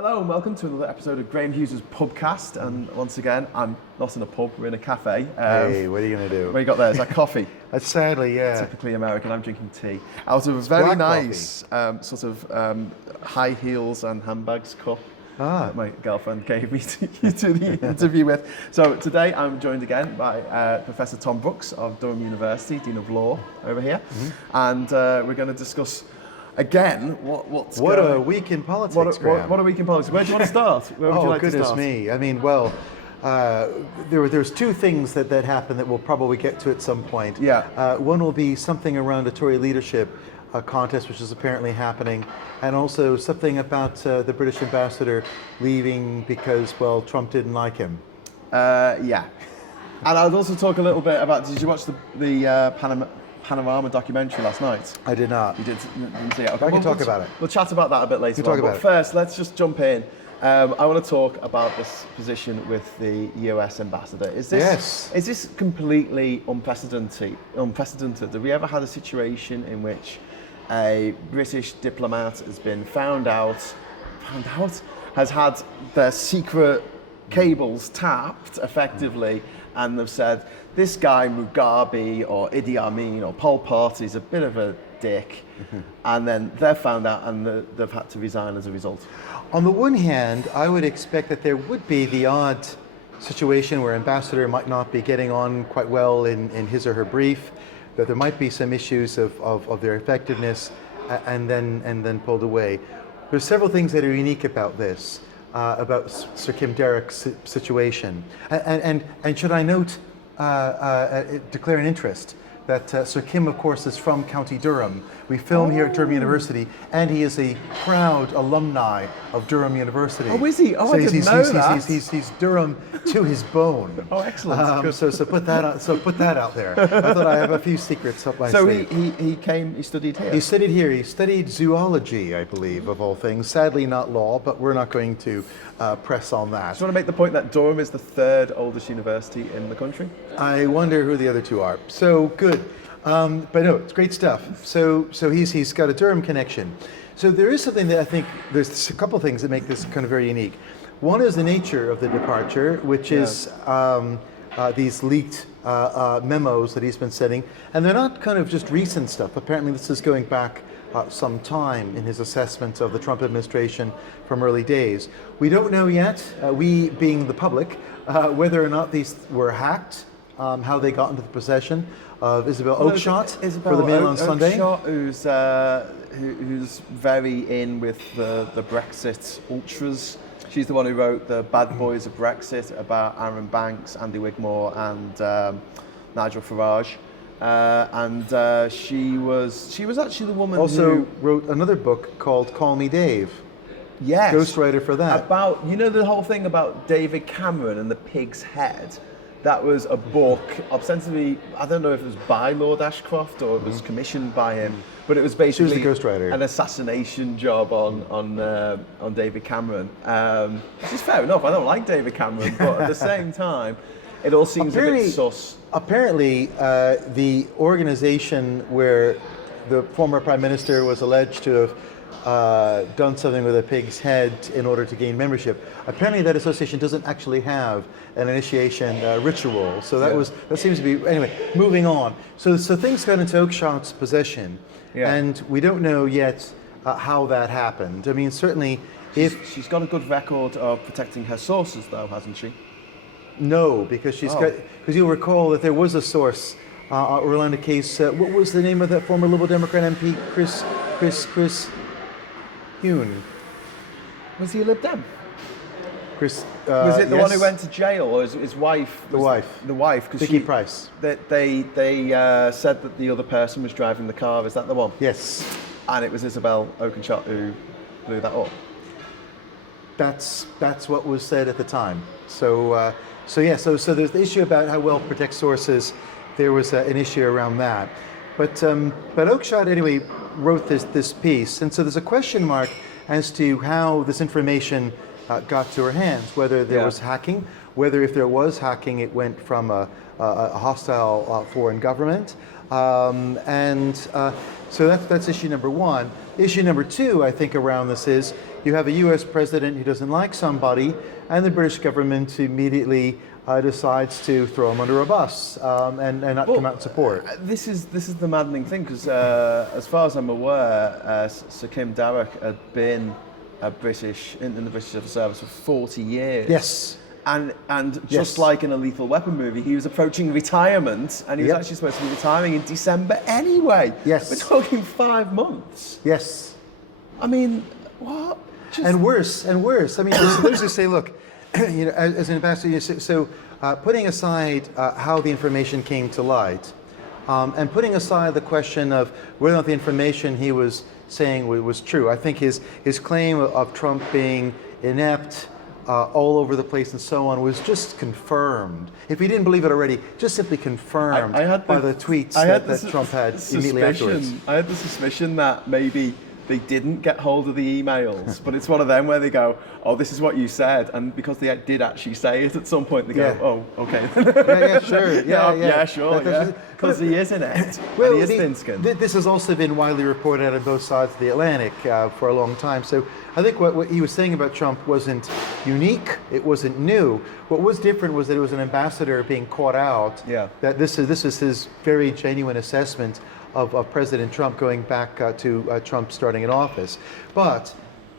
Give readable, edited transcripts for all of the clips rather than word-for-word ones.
Hello and welcome to another episode of Graham Hughes' PUBCAST, and once again, I'm not in a pub, we're in a cafe. Hey, what are you going to do? What you got there? Is that coffee? Sadly, yeah. Typically American, I'm drinking tea. Out of a very nice high heels and handbags cup that my girlfriend gave me to do the interview with. So today I'm joined again by Professor Thom Brookes of Durham University, Dean of Law over here, and we're going to discuss again, what a week in politics, Graham. What a week in politics. Where do you want to start? Where would you like to start? Me. I mean, there's two things that happened that we'll probably get to at some point. Yeah. One will be something around a Tory leadership contest, which is apparently happening, and also something about the British ambassador leaving because, well, Trump didn't like him. Yeah. And I'd also talk a little bit about, did you watch the Panorama documentary last night? I did not. You didn't see it? Okay, I can talk about it. We'll chat about that a bit later on. But first, let's just jump in. I want to talk about this position with the US ambassador. Is this completely unprecedented? Have we ever had a situation in which a British diplomat has been found out, has had their secret cables tapped effectively, and they've said, this guy Mugabe or Idi Amin or Pol Pot is a bit of a dick, and then they're found out and they've had to resign as a result? On the one hand, I would expect that there would be the odd situation where ambassador might not be getting on quite well in his or her brief, that there might be some issues of their effectiveness and then pulled away. There's several things that are unique about this, about Sir Kim Derrick's situation. And should I note, declare an interest that Sir Kim, of course, is from County Durham. We film here at Durham University, and he is a proud alumni of Durham University. Oh, is he? Oh, so I didn't know that. He's Durham to his bone. Oh, excellent. So put that out there. I thought I have a few secrets up my sleeve. So he studied here? He studied here. He studied zoology, I believe, of all things. Sadly, not law, but we're not going to press on that. Do you want to make the point that Durham is the third oldest university in the country? I wonder who the other two are. So good. But no, it's great stuff. So he's got a Durham connection. So there is something that I think, there's a couple things that make this kind of very unique. One is the nature of the departure, which is these leaked memos that he's been sending. And they're not kind of just recent stuff. Apparently this is going back some time in his assessment of the Trump administration from early days. We don't know yet, we being the public, whether or not these were hacked, how they got into the possession of Isabel Oakeshott for the Mail on Sunday. Oakeshott, who's very in with the Brexit ultras. She's the one who wrote the Bad Boys of Brexit about Aaron Banks, Andy Wigmore and Nigel Farage. She was actually the woman who wrote another book called Call Me Dave. Yes. Ghostwriter for that. About, the whole thing about David Cameron and the pig's head. That was a book, ostensibly, I don't know if it was by Lord Ashcroft or it was commissioned by him, but it was basically the ghostwriter. An assassination job on David Cameron. Which is fair enough, I don't like David Cameron, but at the same time, it all seems a bit sus. Apparently, the organization where the former Prime Minister was alleged to have done something with a pig's head in order to gain membership. Apparently that association doesn't actually have an initiation ritual. So that seems to be, anyway, moving on. So things got into Oakeshott's possession, and we don't know yet how that happened. I mean, certainly she's got a good record of protecting her sources though, hasn't she? No, because because you'll recall that there was a source around a case, what was the name of that former Liberal Democrat MP, Chris Hughes. Was he a Lib Dem? Was it the one who went to jail, or his wife? The wife. Vicky Price. They said that the other person was driving the car. Is that the one? Yes. And it was Isabel Oakeshott who blew that up. That's what was said at the time. So there's the issue about how well protect sources. There was an issue around that. But Oakeshott anyway wrote this piece, and so there's a question mark as to how this information got to her hands, whether there was hacking, whether if there was hacking it went from a hostile foreign government, so that's issue number one. Issue number two, I think, around this is you have a US president who doesn't like somebody, and the British government immediately decides to throw him under a bus and not come out and support. This is the maddening thing, because as far as I'm aware, Sir Kim Darroch had been in the British Civil Service for 40 years. Yes. And just like in a Lethal Weapon movie, he was approaching retirement, and he was actually supposed to be retiring in December anyway. Yes. We're talking 5 months. Yes. I mean, what? And worse. I mean, those who say, look, you know, as an ambassador, putting aside how the information came to light, and putting aside the question of whether or not the information he was saying was true, I think his claim of Trump being inept, all over the place and so on, was just confirmed. If he didn't believe it already, just simply confirmed by the tweets that Trump had immediately afterwards. I had the suspicion that maybe they didn't get hold of the emails, but it's one of them where they go, oh, this is what you said, and because they did actually say it at some point, they go, oh, okay. Sure. Yeah, because he is in it, well, and he is thin-skinned. This has also been widely reported on both sides of the Atlantic for a long time, so I think what he was saying about Trump wasn't unique, it wasn't new. What was different was that it was an ambassador being caught out, that this is his very genuine assessment of President Trump going back to Trump starting in office. But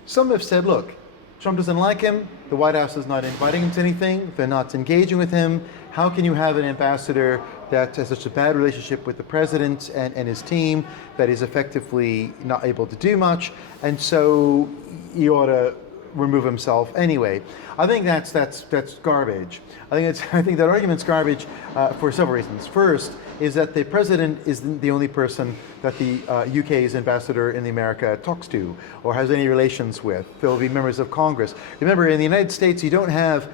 some have said, look, Trump doesn't like him, the White House is not inviting him to anything, they're not engaging with him. How can you have an ambassador that has such a bad relationship with the president and his team that is effectively not able to do much, and so he ought to remove himself anyway? I think that's garbage. I think that argument's garbage for several reasons. First is that the president is the only person that the UK's ambassador in America talks to or has any relations with. There will be members of Congress. Remember, in the United States, you don't have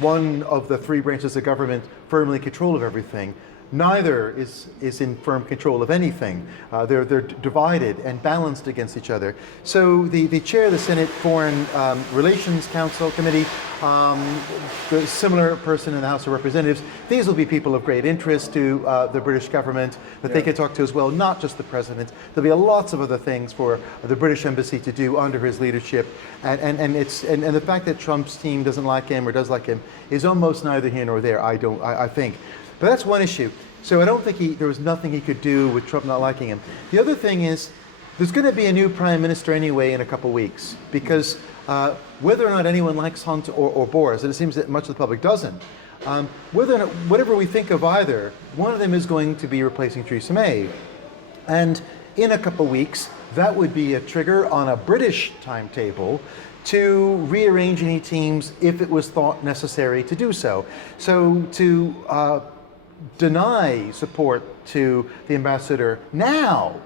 one of the three branches of government firmly in control of everything. Neither is in firm control of anything. They're divided and balanced against each other. So the chair of the Senate Foreign Relations Council Committee, the similar person in the House of Representatives, these will be people of great interest to the British government that they can talk to as well, not just the president. There'll be lots of other things for the British embassy to do under his leadership, and the fact that Trump's team doesn't like him or does like him is almost neither here nor there. I think. But that's one issue. So I don't think there was nothing he could do with Trump not liking him. The other thing is, there's going to be a new prime minister anyway in a couple weeks, because whether or not anyone likes Hunt or Boris, and it seems that much of the public doesn't, whether or not, whatever we think of either, one of them is going to be replacing Theresa May. And in a couple weeks, that would be a trigger on a British timetable to rearrange any teams if it was thought necessary to do so. So to deny support to the ambassador now,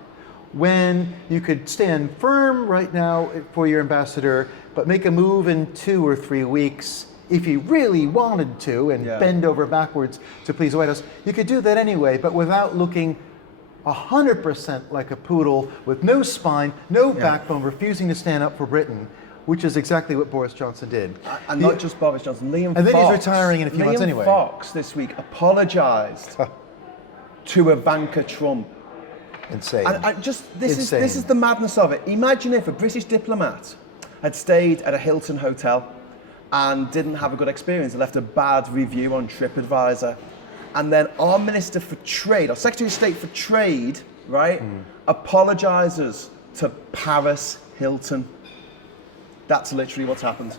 when you could stand firm right now for your ambassador, but make a move in 2 or 3 weeks if you really wanted to and bend over backwards to please the White House, you could do that anyway, but without looking 100% like a poodle with no spine, no backbone, refusing to stand up for Britain, which is exactly what Boris Johnson did. And not just Boris Johnson, Liam Fox. And then he's retiring in a few months anyway. Liam Fox this week apologised to Ivanka Trump. Insane. And this is the madness of it. Imagine if a British diplomat had stayed at a Hilton hotel and didn't have a good experience and left a bad review on TripAdvisor. And then our Minister for Trade, our Secretary of State for Trade, right, apologises to Paris Hilton. That's literally what's happened.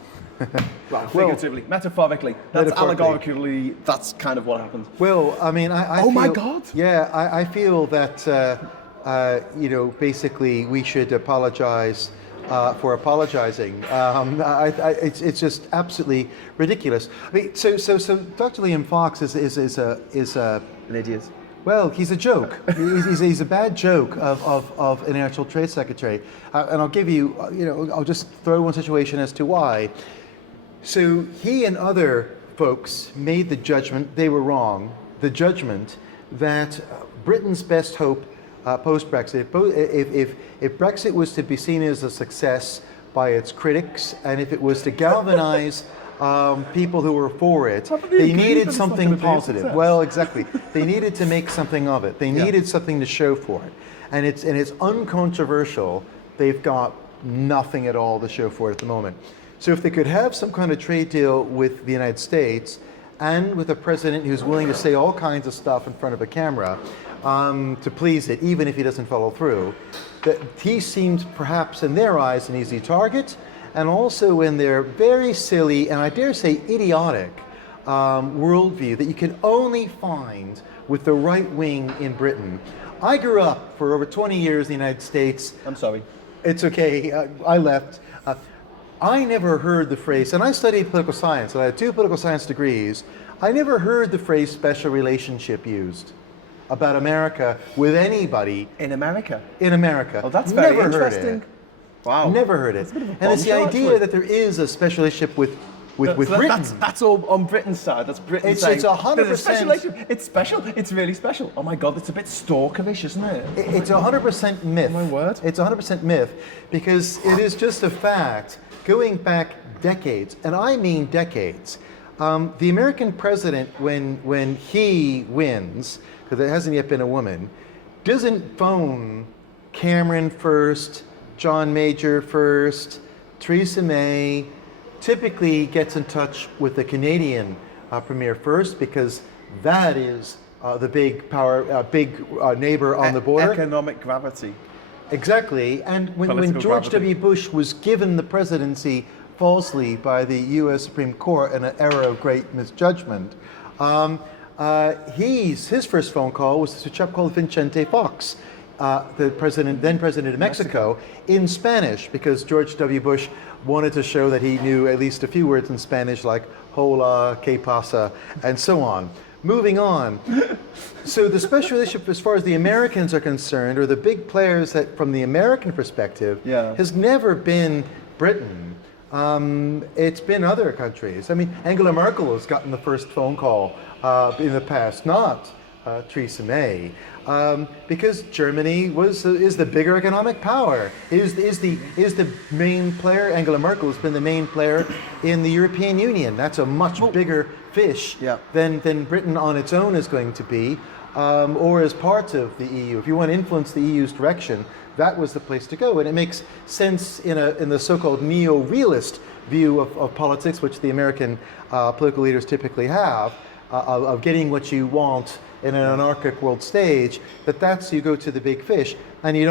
Well, figuratively, metaphorically, allegorically, that's kind of what happened. Well, I mean, I feel, my God! Yeah, I feel that, basically we should apologize for apologizing. It's just absolutely ridiculous. I mean, so Dr. Liam Fox is an idiot. Well, he's a joke. he's a bad joke of an international trade secretary. And I'll give you, I'll just throw one situation as to why. So he and other folks made the judgment, they were wrong, the judgment that Britain's best hope post-Brexit, if Brexit was to be seen as a success by its critics, and if it was to galvanize people who were for it, they needed something positive. Well, exactly. They needed to make something of it. They needed something to show for it. And it's uncontroversial. They've got nothing at all to show for it at the moment. So if they could have some kind of trade deal with the United States and with a president who's willing to say all kinds of stuff in front of a camera to please it, even if he doesn't follow through, that he seems perhaps in their eyes an easy target, and also in their very silly and I dare say idiotic worldview that you can only find with the right wing in Britain. I grew up for over 20 years in the United States. I'm sorry. It's okay, I left. I never heard the phrase, and I studied political science, and I had 2 political science degrees. I never heard the phrase special relationship used about America with anybody. In America? In America. Oh, that's very never interesting. Heard it. Wow. Never heard it. And it's the idea that there is a special relationship with Britain. That's all on Britain's side. That's Britain It's saying, 100%. It's special. It's really special. Oh my God, it's a bit stalkerish, isn't it? It's 100% myth. Oh my word. It's 100% myth because it is just a fact going back decades, and I mean decades. The American president, when he wins, because it hasn't yet been a woman, doesn't phone Cameron first, John Major first, Theresa May, typically gets in touch with the Canadian premier first because that is the big power, neighbor on the border. Economic gravity. Exactly. And when George W. Bush was given the presidency falsely by the U.S. Supreme Court in an era of great misjudgment, his first phone call was to a chap called Vicente Fox, the then president of Mexico, in Spanish, because George W. Bush wanted to show that he knew at least a few words in Spanish, like hola, que pasa, and so on. Moving on. So the special relationship, as far as the Americans are concerned, or the big players that, from the American perspective, has never been Britain. It's been other countries. I mean, Angela Merkel has gotten the first phone call in the past, not Theresa May, because Germany is the bigger economic power, is the main player. Angela Merkel has been the main player in the European Union. That's a much bigger fish than Britain on its own is going to be, or as part of the EU. If you want to influence the EU's direction, that was the place to go, and it makes sense in the so-called neo-realist view of politics, which the American political leaders typically have, of getting what you want in an anarchic world stage, that's you go to the big fish, and you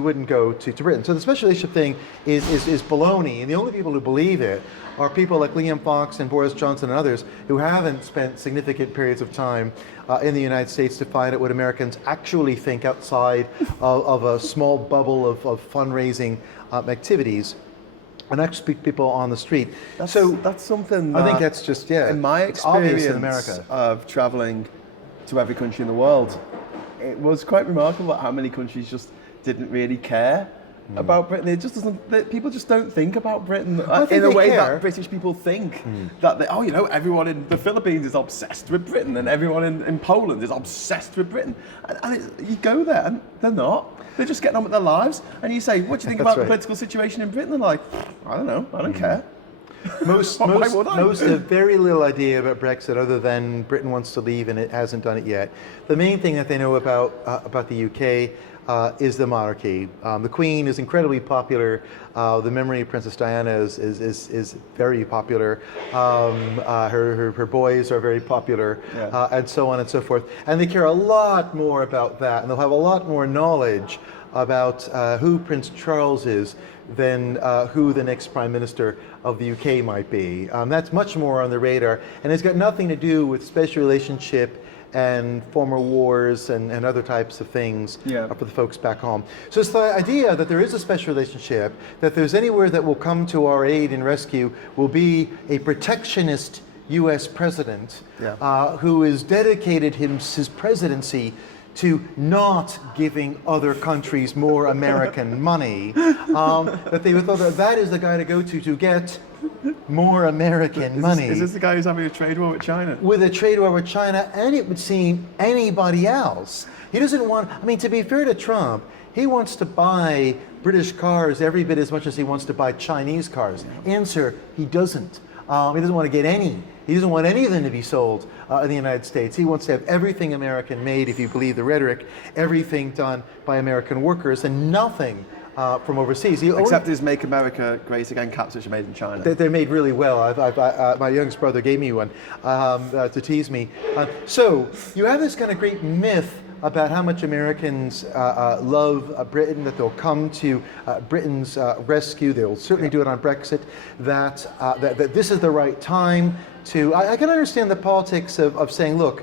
wouldn't go to Britain. So the special relationship thing is baloney, and the only people who believe it are people like Liam Fox and Boris Johnson and others who haven't spent significant periods of time in the United States to find out what Americans actually think outside of a small bubble of fundraising activities. And actually people on the street. That's something that I think that's just, in my experience in America of traveling to every country in the world, it was quite remarkable how many countries just didn't really care about Britain. It just doesn't. People just don't think about Britain in a way that British people think. That everyone in the Philippines is obsessed with Britain, and everyone in Poland is obsessed with Britain. And you go there, and they're not. They're just getting on with their lives. And you say, "What do you think about the political situation in Britain?" They're like, "I don't know. I don't care." Most have very little idea about Brexit, other than Britain wants to leave and it hasn't done it yet. The main thing that they know about the UK is the monarchy. The Queen is incredibly popular. The memory of Princess Diana is very popular. Her boys are very popular, and so on and so forth. And they care a lot more about that, and they'll have a lot more knowledge about who Prince Charles is than who the next Prime Minister of the UK might be. That's much more on the radar, and it's got nothing to do with special relationship and former wars and other types of things for the folks back home. So it's the idea that there is a special relationship, that there's anywhere that will come to our aid and rescue will be a protectionist US president who has dedicated his presidency to not giving other countries more American money, that they would thought that is the guy to go to get more American money. Is this the guy who's having a trade war with China? With a trade war with China, and it would seem anybody else. He doesn't want, to be fair to Trump, he wants to buy British cars every bit as much as he wants to buy Chinese cars. Answer, he doesn't. He doesn't want to get any. He doesn't want any of them to be sold in the United States. He wants to have everything American made, if you believe the rhetoric, everything done by American workers, and nothing from overseas. Except his Make America Great Again caps, which are made in China. They're made really well. My youngest brother gave me one to tease me. So you have this kind of great myth about how much Americans love Britain, that they'll come to Britain's rescue. They'll certainly do it on Brexit. That this is the right time to. I can understand the politics of saying, look,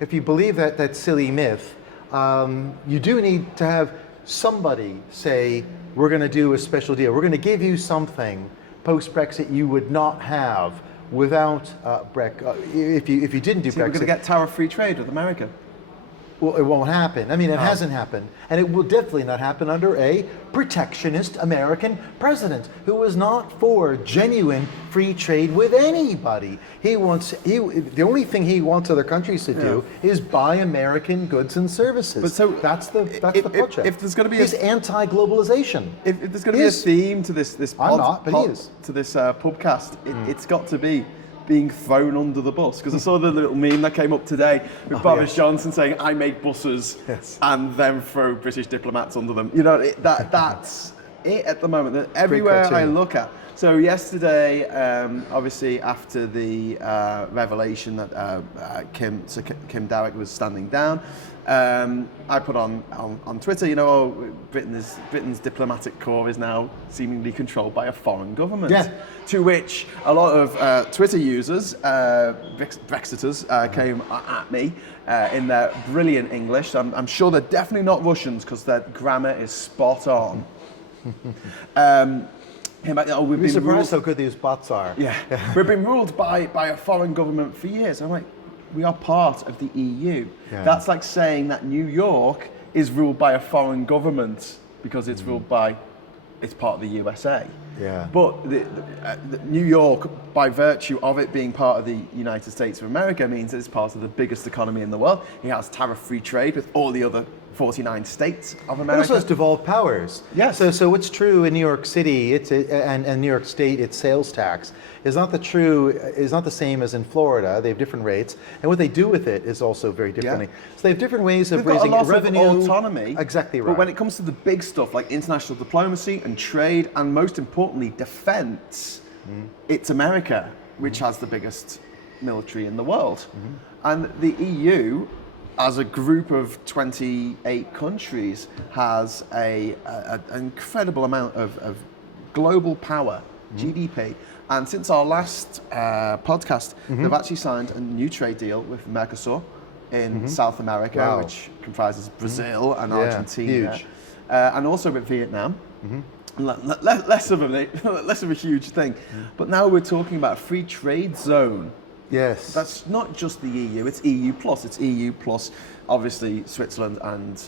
if you believe that silly myth, you do need to have somebody say, we're going to do a special deal. We're going to give you something post-Brexit you would not have without if you didn't do Brexit. We're going to get tariff-free trade with America. Well, it won't happen. I mean, it hasn't happened. And it will definitely not happen under a protectionist American president who is not for genuine free trade with anybody. The only thing he wants other countries to do is buy American goods and services. But so that's the project. If there's going to be he's anti-globalization. If there's going to be a theme to this PUBCAST, it's got to be being thrown under the bus, because I saw the little meme that came up today with Boris Johnson saying, "I make buses," and then throw British diplomats under them. You know, that's it at the moment. Everywhere I look at. So yesterday, obviously after the revelation that Kim Darroch was standing down, I put on Twitter, Britain's diplomatic corps is now seemingly controlled by a foreign government. Yeah. To which a lot of Twitter users, Brexiters, came at me in their brilliant English. I'm sure they're definitely not Russians, because their grammar is spot on. We've been surprised how good these bots are. Yeah, we've been ruled by a foreign government for years. I'm like, we are part of the EU. Yeah. That's like saying that New York is ruled by a foreign government because it's it's part of the USA. Yeah. But the New York, by virtue of it being part of the United States of America, means that it's part of the biggest economy in the world. It has tariff-free trade with all the other 49 states of America. It also has devolved powers. Yes. So what's true in New York City and New York State, its sales tax is not the same as in Florida. They have different rates, and what they do with it is also very differently. Yeah. So they have different ways of raising revenue. Of autonomy. Exactly right. But when it comes to the big stuff like international diplomacy and trade, and most importantly defense, it's America which has the biggest military in the world. And the EU, as a group of 28 countries, has an incredible amount of global power, GDP. And since our last podcast, they've actually signed a new trade deal with Mercosur in South America, which comprises Brazil and Argentina. Huge. And also with Vietnam. Less of a huge thing. But now we're talking about a free trade zone. Yes. That's not just the EU, it's EU plus. It's EU plus, obviously, Switzerland and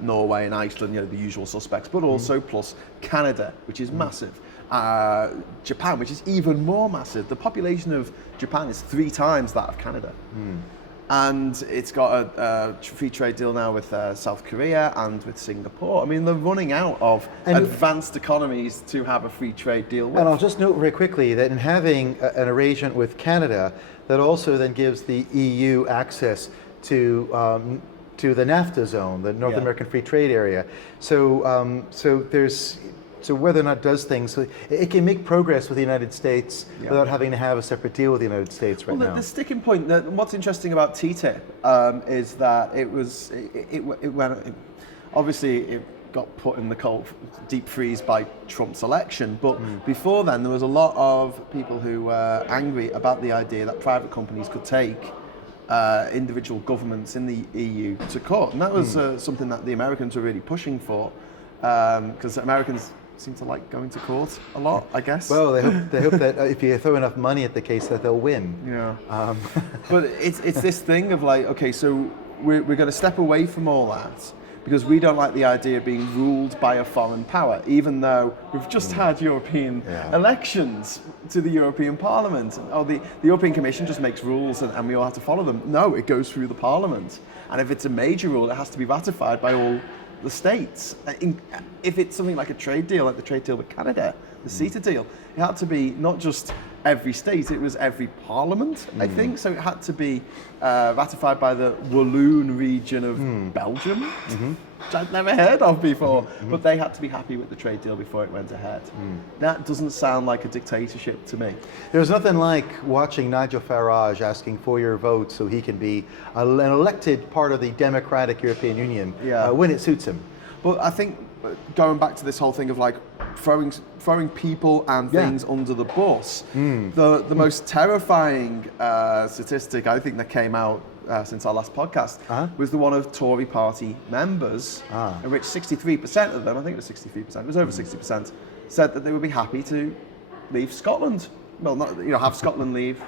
Norway and Iceland, the usual suspects, but also plus Canada, which is massive. Japan, which is even more massive. The population of Japan is 3 times that of Canada. And it's got a free trade deal now with South Korea and with Singapore. I mean, they're running out of advanced economies to have a free trade deal with. And I'll just note very quickly that in having an arrangement with Canada, that also then gives the EU access to the NAFTA zone, the North American Free Trade Area. So whether or not it does things, it can make progress with the United States without having to have a separate deal with the United States now. The sticking point, what's interesting about TTIP is that obviously it got put in the cold deep freeze by Trump's election, but before then there was a lot of people who were angry about the idea that private companies could take individual governments in the EU to court, and that was something that the Americans were really pushing for, because Americans seem to like going to court a lot, I guess. Well, they hope that if you throw enough money at the case that they'll win. Yeah. But it's this thing of like, okay, so we're going to step away from all that because we don't like the idea of being ruled by a foreign power, even though we've just had European elections to the European Parliament. Oh, the European Commission just makes rules and we all have to follow them. No, it goes through the Parliament. And if it's a major rule, it has to be ratified by all the states. If it's something like a trade deal, like the trade deal with Canada, the CETA deal, it had to be not just every state, it was every parliament, I think. So it had to be ratified by the Walloon region of Belgium, which I'd never heard of before. But they had to be happy with the trade deal before it went ahead. That doesn't sound like a dictatorship to me. There's nothing like watching Nigel Farage asking for your vote so he can be an elected part of the democratic European Union when it suits him. But I think going back to this whole thing of like throwing people and things under the bus, the most terrifying statistic I think that came out since our last podcast was the one of Tory party members, in which 63% of them, I think it was 63%, it was over 60%, said that they would be happy to leave Scotland. Well, not have Scotland leave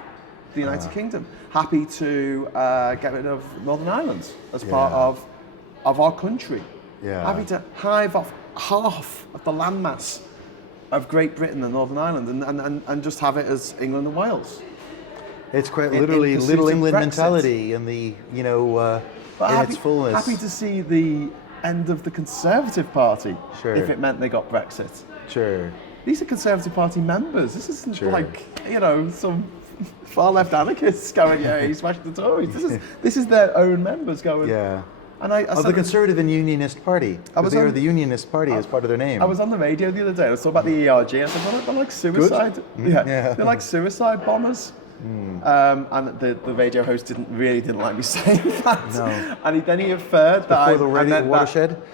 the United Kingdom. Happy to get rid of Northern Ireland as part of our country. Happy to hive off half of the landmass of Great Britain and Northern Ireland and just have it as England and Wales. It's quite literally Little England mentality in the, in its fullness. Happy to see the end of the Conservative Party if it meant they got Brexit. These are Conservative Party members. This isn't like, some far left anarchists going, you smashed the Tories. This is their own members going. And the Conservative and Unionist Party. They are the Unionist Party as part of their name. I was on the radio the other day. I was talking about the ERG. I said, they're like suicide. They're like suicide bombers. And the radio host didn't like me saying that. No. And then he inferred that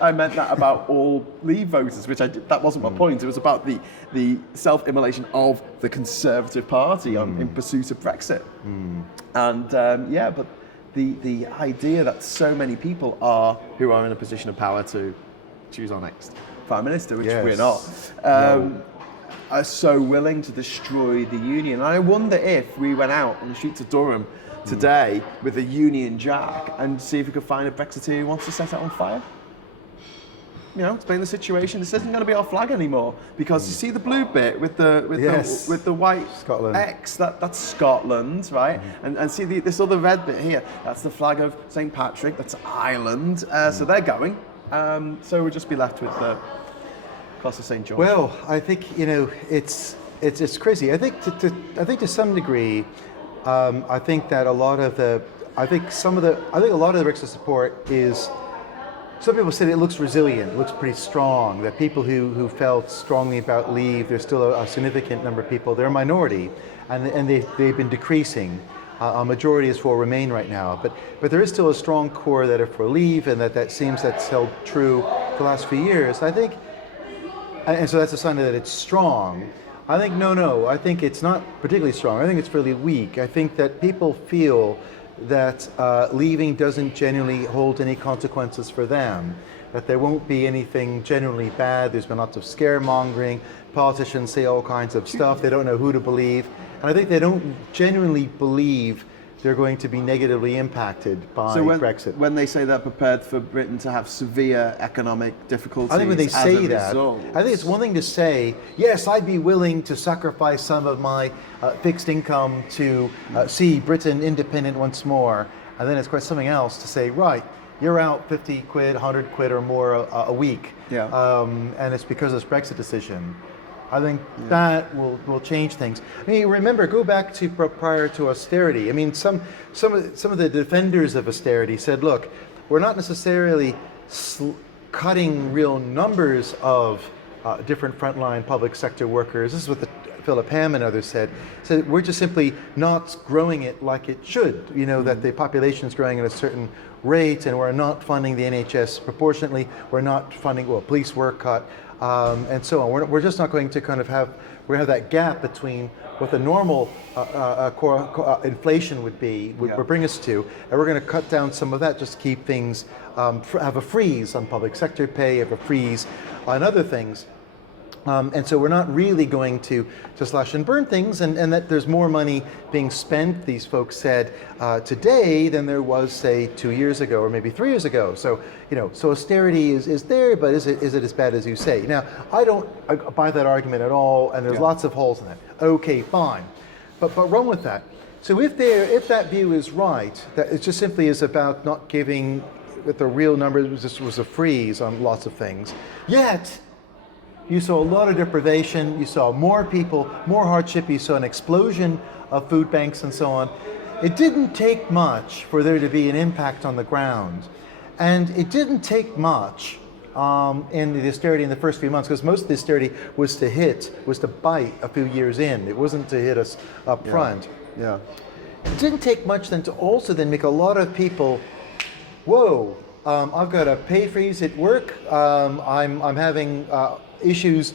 I meant that about all Leave voters, which I did. That wasn't my point. It was about the self-immolation of the Conservative Party in pursuit of Brexit. And but the idea that so many people who are in a position of power to choose our next Prime Minister, which we're not, are so willing to destroy the Union. And I wonder if we went out on the streets of Durham today with a Union Jack and see if we could find a Brexiteer who wants to set it on fire. Explain the situation. This isn't going to be our flag anymore because you see the blue bit with the white Scotland. X. That's Scotland, right? And see this other red bit here. That's the flag of St. Patrick. That's Ireland. So they're going. So we'll just be left with the cross of St. George. Well, I think it's crazy. I think to some degree, I think that a lot of the Brexit support is. Some people said it looks resilient, it looks pretty strong, that people who felt strongly about Leave, there's still a significant number of people, they're a minority, and they've been decreasing. A majority is for Remain right now, but there is still a strong core that are for Leave, and that seems that's held true for the last few years. I think, and so that's a sign that it's strong. I think, no, I think it's not particularly strong. I think it's fairly weak. I think that people feel that leaving doesn't genuinely hold any consequences for them, that there won't be anything generally bad. There's been lots of scaremongering. Politicians say all kinds of stuff. They don't know who to believe. And I think they don't genuinely believe they're going to be negatively impacted by Brexit. When they say they're prepared for Britain to have severe economic difficulties, I think when they say that, result, I think it's one thing to say, yes, I'd be willing to sacrifice some of my fixed income to see Britain independent once more. And then it's quite something else to say, right, you're out 50 quid, 100 quid or more a week. And it's because of this Brexit decision. I think that will change things. I mean, remember, go back to prior to austerity. I mean, some of the defenders of austerity said, look, we're not necessarily cutting real numbers of different frontline public sector workers. This is what Philip Ham and others said. So we're just simply not growing it like it should. That the population is growing at a certain rate, and we're not funding the NHS proportionately. We're not funding police work cut. And so on. We're just not going to kind of have that gap between what the normal inflation would bring us to, and we're going to cut down some of that, just keep things, have a freeze on public sector pay, have a freeze on other things. And so we're not really going to slash and burn things, and that there's more money being spent, these folks said, today than there was, say, 2 years ago or maybe 3 years ago. So, so austerity is there, but is it as bad as you say? Now, I don't buy that argument at all, and there's lots of holes in that. Okay, fine, but run with that. So if that view is right, that it just simply is about not giving, with the real numbers, this was a freeze on lots of things, yet You saw a lot of deprivation. You saw more people, more hardship. You saw an explosion of food banks and so on. It didn't take much for there to be an impact on the ground. And it didn't take much in the austerity in the first few months, because most of the austerity was to bite a few years in. It wasn't to hit us up front. Yeah. It didn't take much then to also then make a lot of people, whoa, I've got a pay freeze at work. I'm having issues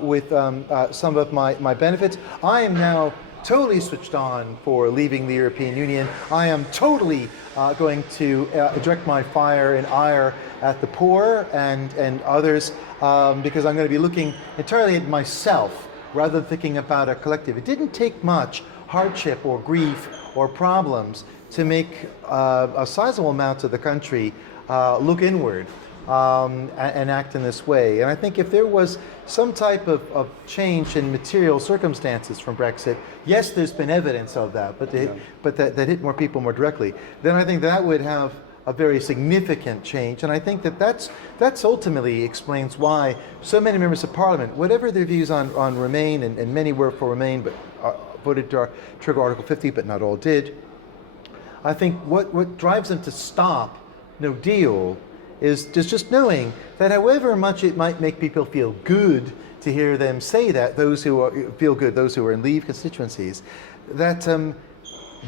with some of my benefits. I am now totally switched on for leaving the European Union. I am totally going to direct my fire and ire at the poor and others because I'm going to be looking entirely at myself rather than thinking about a collective. It didn't take much hardship or grief or problems to make a sizable amount of the country look inward and act in this way. And I think if there was some type of change in material circumstances from Brexit, yes, there's been evidence of that, but that hit more people more directly, then I think that would have a very significant change. And I think that's ultimately explains why so many members of Parliament, whatever their views on Remain, and many were for Remain, but voted to trigger Article 50, but not all did. I think what drives them to stop no deal is just knowing that however much it might make people feel good to hear them say that, those who feel good, those who are in Leave constituencies, that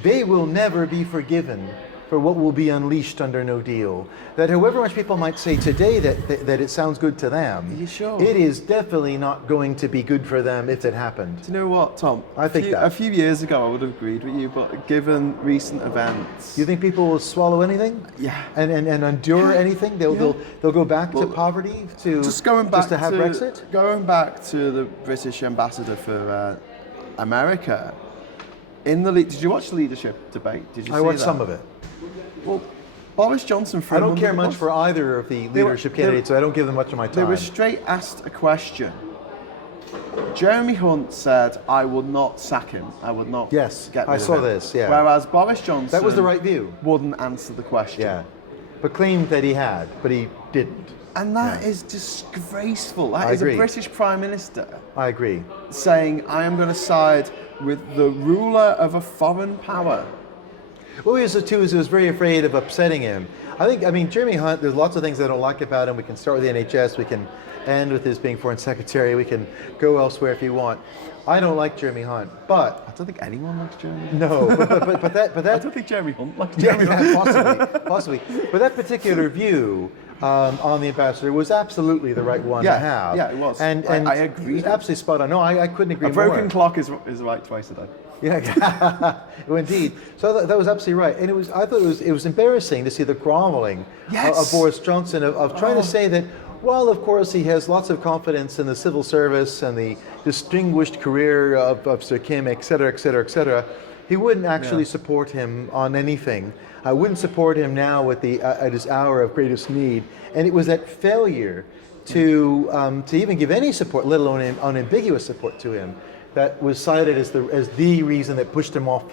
they will never be forgiven for what will be unleashed under no deal. That however much people might say today that it sounds good to them, are you sure? It is definitely not going to be good for them if it happened. Do you know what, Tom? I think a few years ago I would have agreed with you, but given recent events... You think people will swallow anything? Yeah. And endure anything? They'll go back to poverty to just to have Brexit? Going back to the British ambassador for America, did you watch the leadership debate? Did you see I watched that? some of it. Well, Boris Johnson... I don't care much for either of the leadership candidates, so I don't give them much of my time. They were straight asked a question. Jeremy Hunt said, I would not sack him. I would not get rid of him. I saw this, yeah. Whereas Boris Johnson... That was the right view. ...wouldn't answer the question. Yeah. But claimed that he had, but he didn't. And that is disgraceful. That I is agree. a British Prime Minister I agree. saying, I am going to side with the ruler of a foreign power. Well, he was very afraid of upsetting him. I mean, Jeremy Hunt, there's lots of things I don't like about him. We can start with the NHS, we can end with his being Foreign Secretary, we can go elsewhere if you want. I don't like Jeremy Hunt, but... I don't think anyone likes Jeremy Hunt. No, but that... I don't think Jeremy Hunt likes Jeremy Hunt. Yeah, possibly. But that particular view on the ambassador was absolutely the right one to have. Yeah, it was. And I agree. It was absolutely spot on. No, I couldn't agree more. A broken clock is right twice a day. Yeah, well, indeed. So that was absolutely right, and I thought it was embarrassing to see the groveling of Boris Johnson of trying to say that, while of course he has lots of confidence in the civil service and the distinguished career of Sir Kim, et cetera, et cetera, et cetera, he wouldn't actually support him on anything. I wouldn't support him now at his hour of greatest need, and it was that failure to even give any support, let alone unambiguous support to him, that was cited as the reason that pushed him off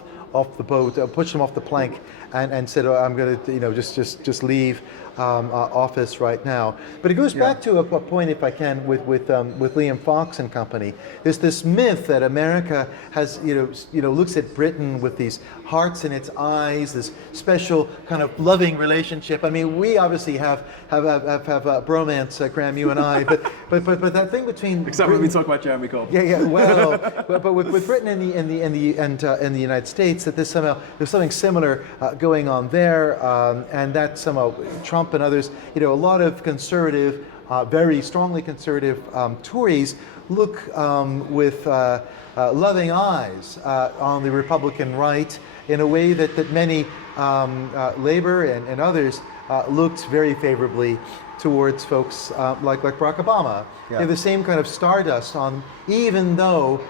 the boat, pushed him off the plank, and said, I'm going to just leave office right now. But it goes back to a point, if I can, with Liam Fox and company. There's this myth that America has looks at Britain with these hearts in its eyes, this special kind of loving relationship. I mean, we obviously have a bromance, Graham, you and I, but that thing between except when we talk about Jeremy Corbyn. Yeah. Well, but with Britain and the United States, that there's something similar going on there, and that somehow Trump and others, a lot of conservative, very strongly conservative Tories look with loving eyes on the Republican right in a way that many Labour and others looked very favorably towards folks like Barack Obama. They have the same kind of stardust on, even though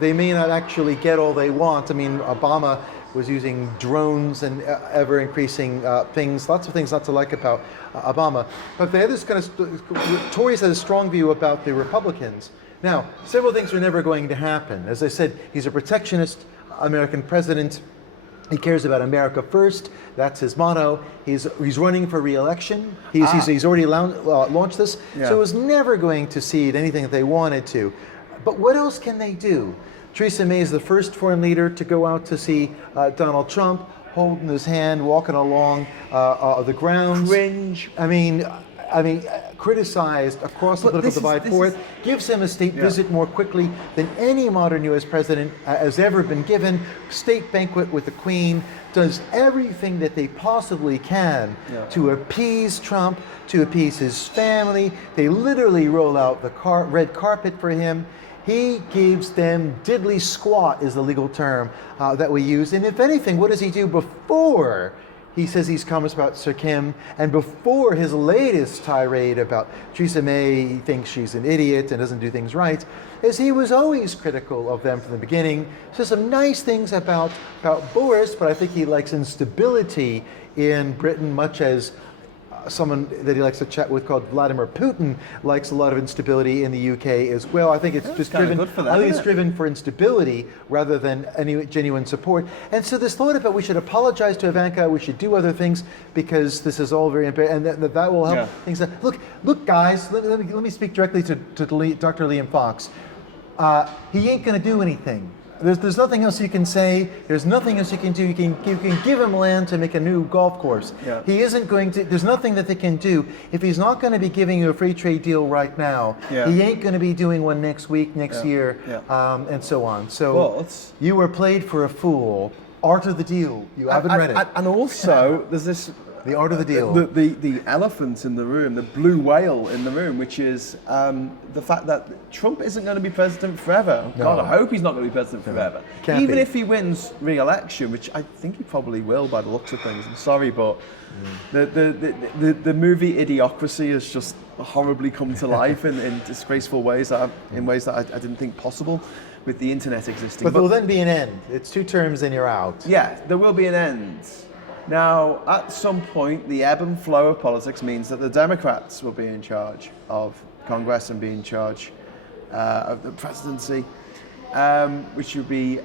they may not actually get all they want. I mean, Obama was using drones and ever-increasing things, lots of things not to like about Obama. But they had this kind of, Tories had a strong view about the Republicans. Now, several things are never going to happen. As I said, he's a protectionist American president. He cares about America first. That's his motto. He's running for re-election. He's already launched this. Yeah. So is never going to cede anything that they wanted to. But what else can they do? Theresa May is the first foreign leader to go out to see Donald Trump, holding his hand, walking along the grounds. Cringe. I mean, criticized across the political divide for it, gives him a state visit more quickly than any modern U.S. president has ever been given, state banquet with the Queen, does everything that they possibly can to appease Trump, to appease his family. They literally roll out the red carpet for him. He gives them diddly squat is the legal term that we use. And if anything, what does he do before he says these comments about Sir Kim, and before his latest tirade about Theresa May, he thinks she's an idiot and doesn't do things right, is he was always critical of them from the beginning. Says some nice things about Boris, but I think he likes instability in Britain, much as someone that he likes to chat with called Vladimir Putin likes a lot of instability in the UK as well. I think it's just driven. Good for them, I think it's driven for instability rather than any genuine support. And so this thought about we should apologize to Ivanka, we should do other things because this is all very and that will help things. Look, guys. Let me speak directly to Dr. Liam Fox. He ain't going to do anything. There's nothing else you can say. There's nothing else you can do. You can give him land to make a new golf course. Yeah. He isn't going to. There's nothing that they can do. If he's not going to be giving you a free trade deal right now, he ain't going to be doing one next week, next year, and so on. So you were played for a fool. Art of the Deal. You haven't read it. And also, there's this. The Art of the Deal. The elephant in the room, the blue whale in the room, which is the fact that Trump isn't going to be president forever. No. God, I hope he's not going to be president forever. Can't Even be. if he wins re-election, which I think he probably will by the looks of things. I'm sorry, but the movie Idiocracy has just horribly come to life in disgraceful ways, in ways that I didn't think possible with the internet existing. But there will then be an end. It's 2 terms and you're out. Yeah, there will be an end. Now, at some point, the ebb and flow of politics means that the Democrats will be in charge of Congress and be in charge of the presidency, which would be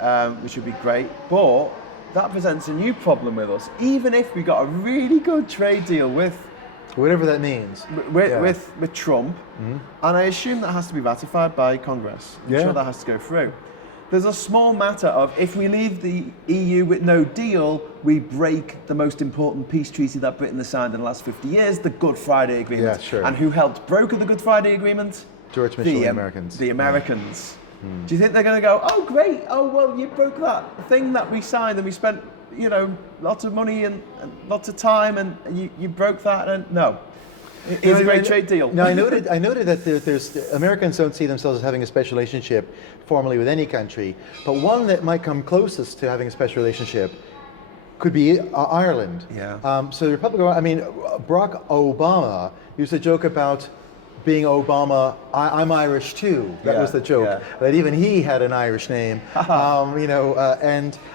great. But that presents a new problem with us. Even if we got a really good trade deal with whatever that means with Trump, and I assume that has to be ratified by Congress. I'm sure that has to go through. There's a small matter of if we leave the EU with no deal, we break the most important peace treaty that Britain has signed in the last 50 years, the Good Friday Agreement. Yeah, sure. And who helped broker the Good Friday Agreement? George Mitchell and the Americans. The Americans. Do you think they're going to go, oh great, oh well you broke that thing that we signed and we spent, lots of money and lots of time and you broke that? And no. It's a great trade deal. Now I noted that there's Americans don't see themselves as having a special relationship formally with any country, but one that might come closest to having a special relationship could be Ireland. Yeah. So the Republican, Barack Obama used to joke about being Obama, I'm Irish too. That was the joke. Yeah. That even he had an Irish name. And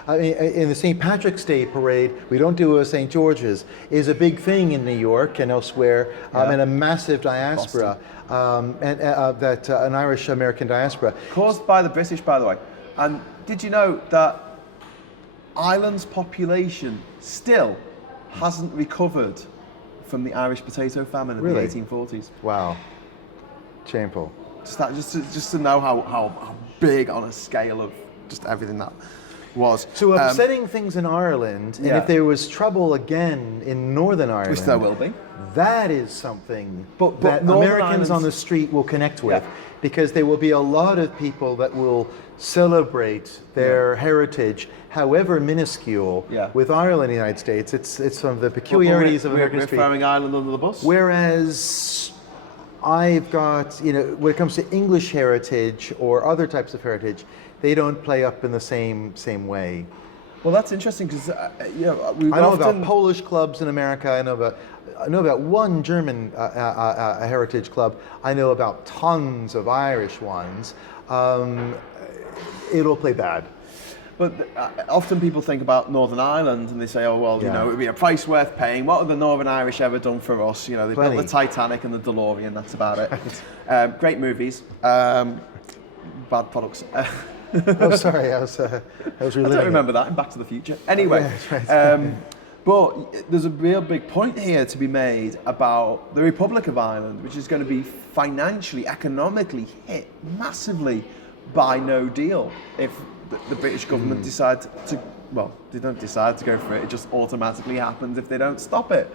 in the St. Patrick's Day parade, we don't do a St. George's, is a big thing in New York and elsewhere, and a massive diaspora, an Irish-American diaspora. Caused by the British, by the way. And did you know that Ireland's population still hasn't recovered from the Irish potato famine of the 1840s? Wow. Shameful. Just to know how big on a scale of just everything that was. So upsetting things in Ireland, and if there was trouble again in Northern Ireland, which there will be, that is something but that Americans on the street will connect with, because there will be a lot of people that will celebrate their heritage, however minuscule, with Ireland in the United States. It's some of the peculiarities of American history. We're throwing Ireland under the bus. Whereas I've got, when it comes to English heritage or other types of heritage, they don't play up in the same way. Well, that's interesting because I know about Polish clubs in America. I know about one German heritage club. I know about tons of Irish ones. It'll play bad. But often people think about Northern Ireland and they say, oh, well, it would be a price worth paying. What have the Northern Irish ever done for us? They built the Titanic and the DeLorean, that's about it. Great movies, bad products. Oh, sorry, I was reliving I don't remember that in Back to the Future. Anyway, yeah, right. but there's a real big point here to be made about the Republic of Ireland, which is going to be financially, economically hit massively by no deal if the British government decide to, well, they don't decide to go for it, it just automatically happens if they don't stop it.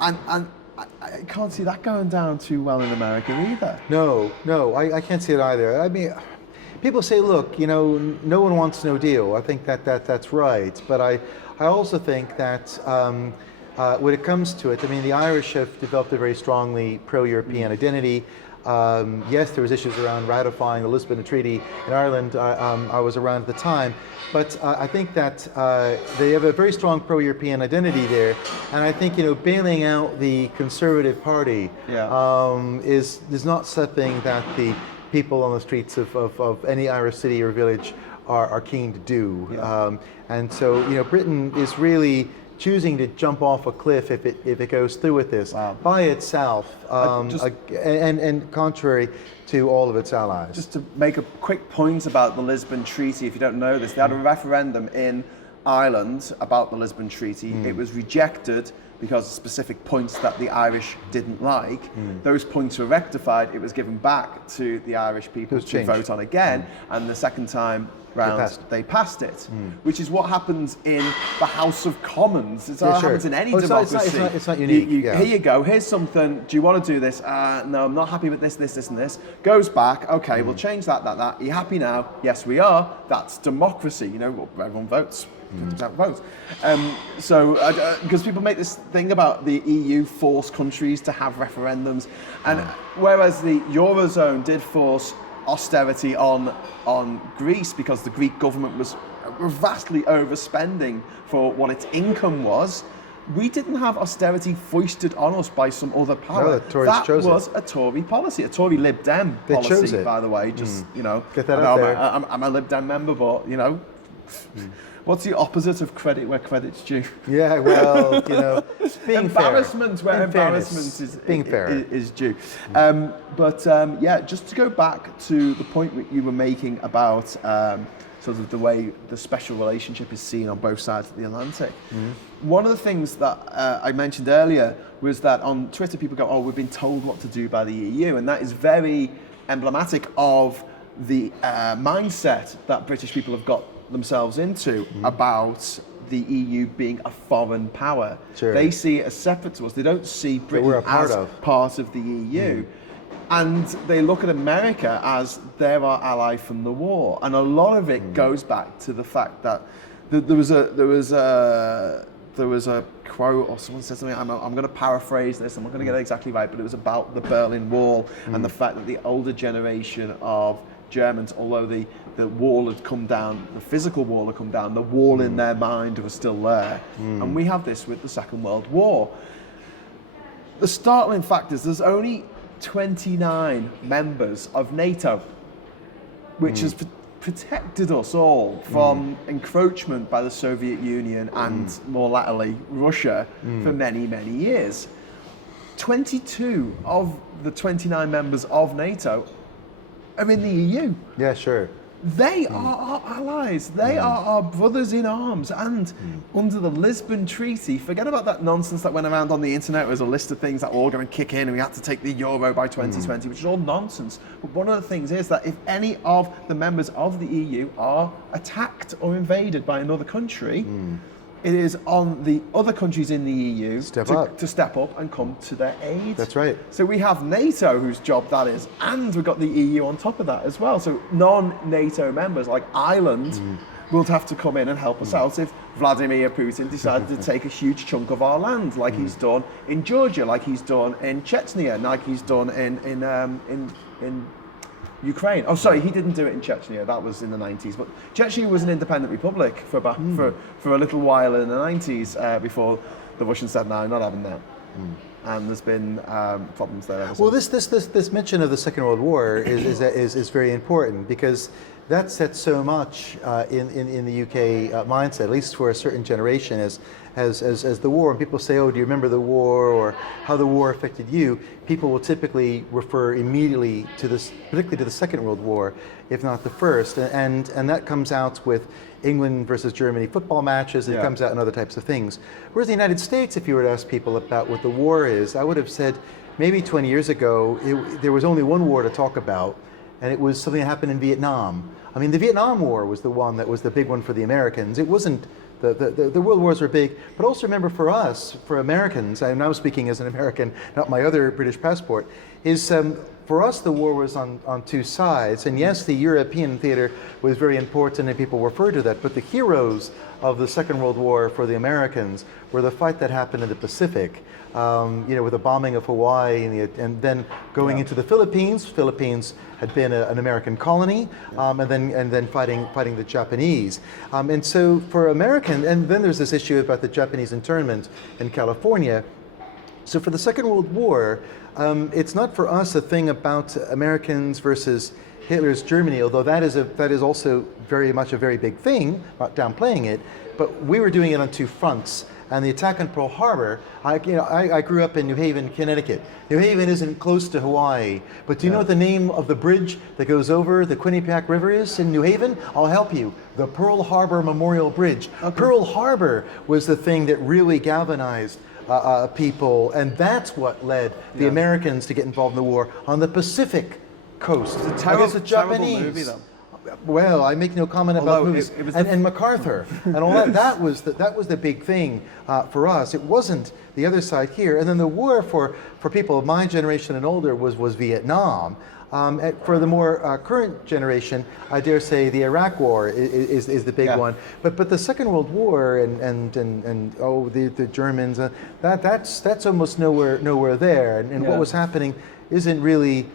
And I can't see that going down too well in America either. No, I can't see it either. I mean, people say, look, no one wants no deal. I think that's right. But I also think that when it comes to it, I mean, the Irish have developed a very strongly pro-European identity. Yes, there was issues around ratifying the Lisbon Treaty in Ireland. I was around at the time. But I think that they have a very strong pro-European identity there. And I think, bailing out the Conservative Party is not something that the people on the streets of any Irish city or village are keen to do. Yeah. And so, Britain is really choosing to jump off a cliff if it goes through with this by itself, and contrary to all of its allies. Just to make a quick point about the Lisbon Treaty, if you don't know this, they had a referendum in Ireland about the Lisbon Treaty. It was rejected because of specific points that the Irish didn't like. Those points were rectified. It was given back to the Irish people to vote on again, and the second time round they passed it, which is what happens in the House of Commons. It's what happens in any democracy. It's not unique. Here you go, here's something, do you want to do this? No, I'm not happy with this, and this. Goes back, okay, we'll change that. Are you happy now? Yes, we are. That's democracy, everyone votes. Vote. Because people make this thing about the EU force countries to have referendums, and whereas the Eurozone did force austerity on Greece because the Greek government was vastly overspending for what its income was, we didn't have austerity foisted on us by some other power. No, the Tories chose it. That was a Tory policy, a Tory Lib Dem policy, chose it. by the way. Just, Get that out there. I'm a Lib Dem member, but, what's the opposite of credit where credit's due? Yeah, well, being embarrassment fair. where embarrassment is being fair is due. Just to go back to the point that you were making about sort of the way the special relationship is seen on both sides of the Atlantic. One of the things that I mentioned earlier was that on Twitter people go, "Oh, we've been told what to do by the EU," and that is very emblematic of the mindset that British people have got themselves into about the EU being a foreign power. Sure. They see it as separate to us. They don't see Britain as part of the EU. And they look at America as they're our ally from the war. And a lot of it goes back to the fact that there was a quote, or someone said something, I'm going to paraphrase this, I'm not going to get it exactly right, but it was about the Berlin Wall and the fact that the older generation of Germans, although the wall had come down, the physical wall had come down, the wall in their mind was still there. And we have this with the Second World War. The startling fact is there's only 29 members of NATO, which has protected us all from encroachment by the Soviet Union and more latterly Russia for many, many years. 22 of the 29 members of NATO are in the EU. Yeah, sure. They are our allies. They are our brothers in arms. And under the Lisbon Treaty, forget about that nonsense that went around on the internet. There was a list of things that were all going to kick in and we had to take the euro by 2020, which is all nonsense. But one of the things is that if any of the members of the EU are attacked or invaded by another country, it is on the other countries in the EU to step up and come to their aid. That's right. So we have NATO, whose job that is, and we've got the EU on top of that as well. So non-NATO members like Ireland will have to come in and help us out if Vladimir Putin decided to take a huge chunk of our land, like he's done in Georgia, like he's done in Chechnya, like he's done in Ukraine. Oh, sorry, he didn't do it in Chechnya. That was in the 90s. But Chechnya was an independent republic for a little while in the 90s before the Russians said, "No, not having that." And there's been problems there. Well, this mention of the Second World War is very important because that sets so much in the UK mindset, at least for a certain generation, as the war. And people say, oh, do you remember the war, or how the war affected you? People will typically refer immediately to this, particularly to the Second World War, if not the First. And that comes out with England versus Germany football matches, it comes out in other types of things. Whereas the United States, if you were to ask people about what the war is, I would have said maybe 20 years ago, there was only one war to talk about, and it was something that happened in Vietnam. I mean, the Vietnam War was the one that was the big one for the Americans. It wasn't, the world wars were big, but also remember for us, for Americans, I'm now speaking as an American, not my other British passport, is for us the war was on two sides. And yes, the European theater was very important and people refer to that, but the heroes of the Second World War for the Americans were the fight that happened in the Pacific, with the bombing of Hawaii and then going into the Philippines. Philippines had been an American colony, and then fighting the Japanese. And so for American, and then there's this issue about the Japanese internment in California. So for the Second World War, it's not for us a thing about Americans versus Hitler's Germany, although that is also very much a very big thing, not downplaying it, but we were doing it on two fronts. And the attack on Pearl Harbor, I grew up in New Haven, Connecticut. New Haven isn't close to Hawaii, but do you know what the name of the bridge that goes over the Quinnipiac River is in New Haven? I'll help you. The Pearl Harbor Memorial Bridge. Okay. Pearl Harbor was the thing that really galvanized people, and that's what led the Americans to get involved in the war on the Pacific coast. It's a terrible movie, though. Well, I make no comment about movies. And MacArthur and all that. That was the big thing for us. It wasn't the other side here. And then the war for people of my generation and older was Vietnam. For the more current generation, I dare say the Iraq War is the big one. But the Second World War and the Germans, that's almost nowhere there. And what was happening isn't really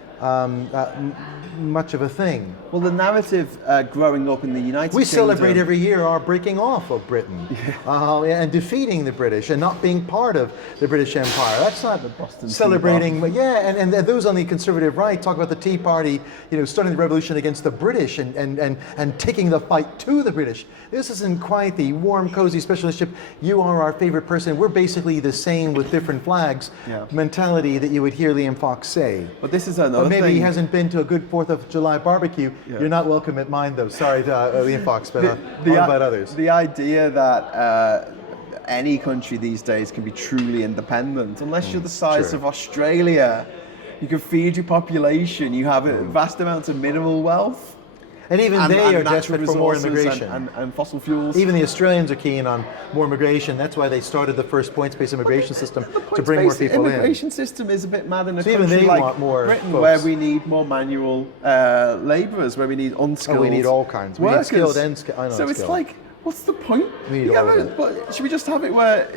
much of a thing. Well, the narrative growing up in the United Kingdom... We celebrate every year our breaking off of Britain and defeating the British and not being part of the British Empire. That's not the Boston celebrating, but and those on the conservative right talk about the Tea Party, starting the revolution against the British and taking the fight to the British. This isn't quite the warm, cozy specialistship, you are our favorite person, we're basically the same with different flags mentality that you would hear Liam Fox say. But this is another maybe thing. He hasn't been to a good 4th of July barbecue. You're not welcome at mine, though. Sorry to Liam Fox, but all about others. The idea that any country these days can be truly independent, unless you're the size of Australia, you can feed your population, you have vast amounts of mineral wealth. And even they are desperate for more immigration. And fossil fuels. Even the Australians are keen on more immigration. That's why they started the first points-based immigration system to bring more people in. The immigration system is a bit mad in a country even they like want more Britain, folks. where we need more manual labourers, where we need unskilled we need all kinds. We need skilled and skilled. So it's like, what's the point? We need all of it. But should we just have it where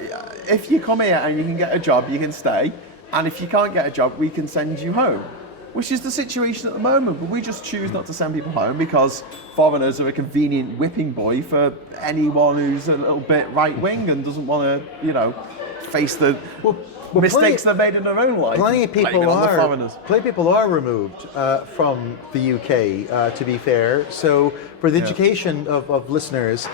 if you come here and you can get a job, you can stay, and if you can't get a job, we can send you home? Which is the situation at the moment, but we just choose not to send people home because foreigners are a convenient whipping boy for anyone who's a little bit right-wing and doesn't want to, face the mistakes they've made in their own life. Plenty of people are removed from the UK, to be fair. So for the education of listeners,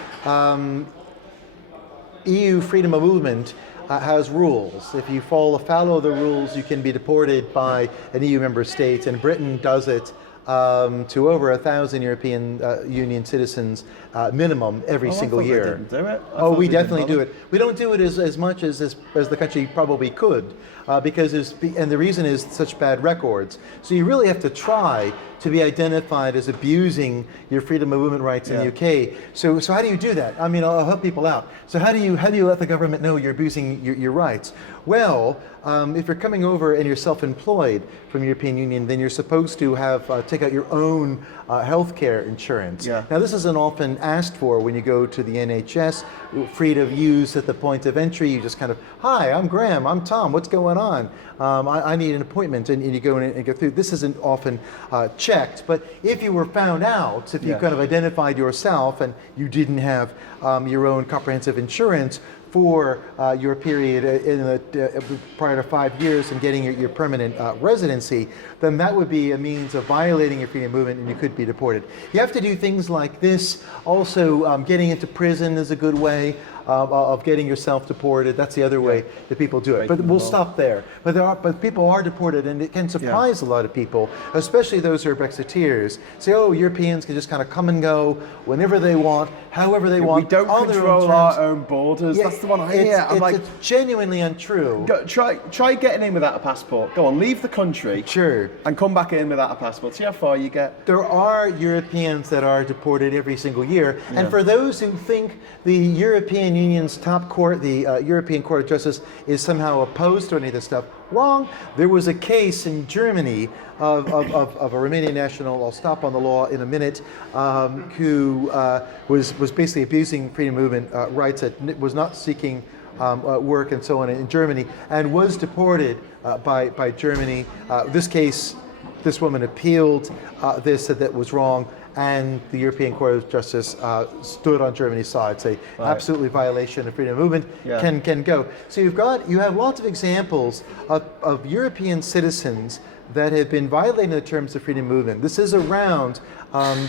EU freedom of movement has rules. If you fall afoul of the rules, you can be deported by an EU member state, and Britain does it to over 1,000 European Union citizens minimum every single year. Didn't do it. We definitely do it. We don't do it as much as the country probably could, because the reason is such bad records. So you really have to try to be identified as abusing your freedom of movement rights in the UK. So how do you do that? I mean, I'll help people out. So how do you let the government know you're abusing your rights? Well, if you're coming over and you're self-employed from the European Union, then you're supposed to have take out your own healthcare insurance. Now, this isn't often asked for when you go to the NHS, free of use at the point of entry. You just kind of, hi, I'm Graham, I'm Thom, what's going on? I need an appointment, and you go in and go through. This isn't often checked, but if you were found out, if you kind of identified yourself and you didn't have your own comprehensive insurance, for your period prior to 5 years and getting your permanent residency, then that would be a means of violating your freedom of movement and you could be deported. You have to do things like this. Also, getting into prison is a good way of getting yourself deported. That's the other way that people do it. But we'll stop there. But people are deported, and it can surprise a lot of people, especially those who are Brexiteers. Say, oh, Europeans can just kind of come and go whenever they want, however they want. We don't control our own borders. That's the one I hear. It's genuinely untrue. Try getting in without a passport. Go on, leave the country. Sure. And come back in without a passport. See how far you get. There are Europeans that are deported every single year. Yeah. And for those who think the European Union's top court, the European Court of Justice, is somehow opposed to any of this stuff, wrong. There was a case in Germany of a Romanian national, I'll stop on the law in a minute, who was basically abusing freedom of movement rights, was not seeking work and so on in Germany, and was deported by Germany. This case, this woman appealed this, said that was wrong, and the European Court of Justice stood on Germany's side, say absolutely violation of freedom of movement can go. So you have lots of examples of European citizens that have been violating the terms of freedom of movement. This is around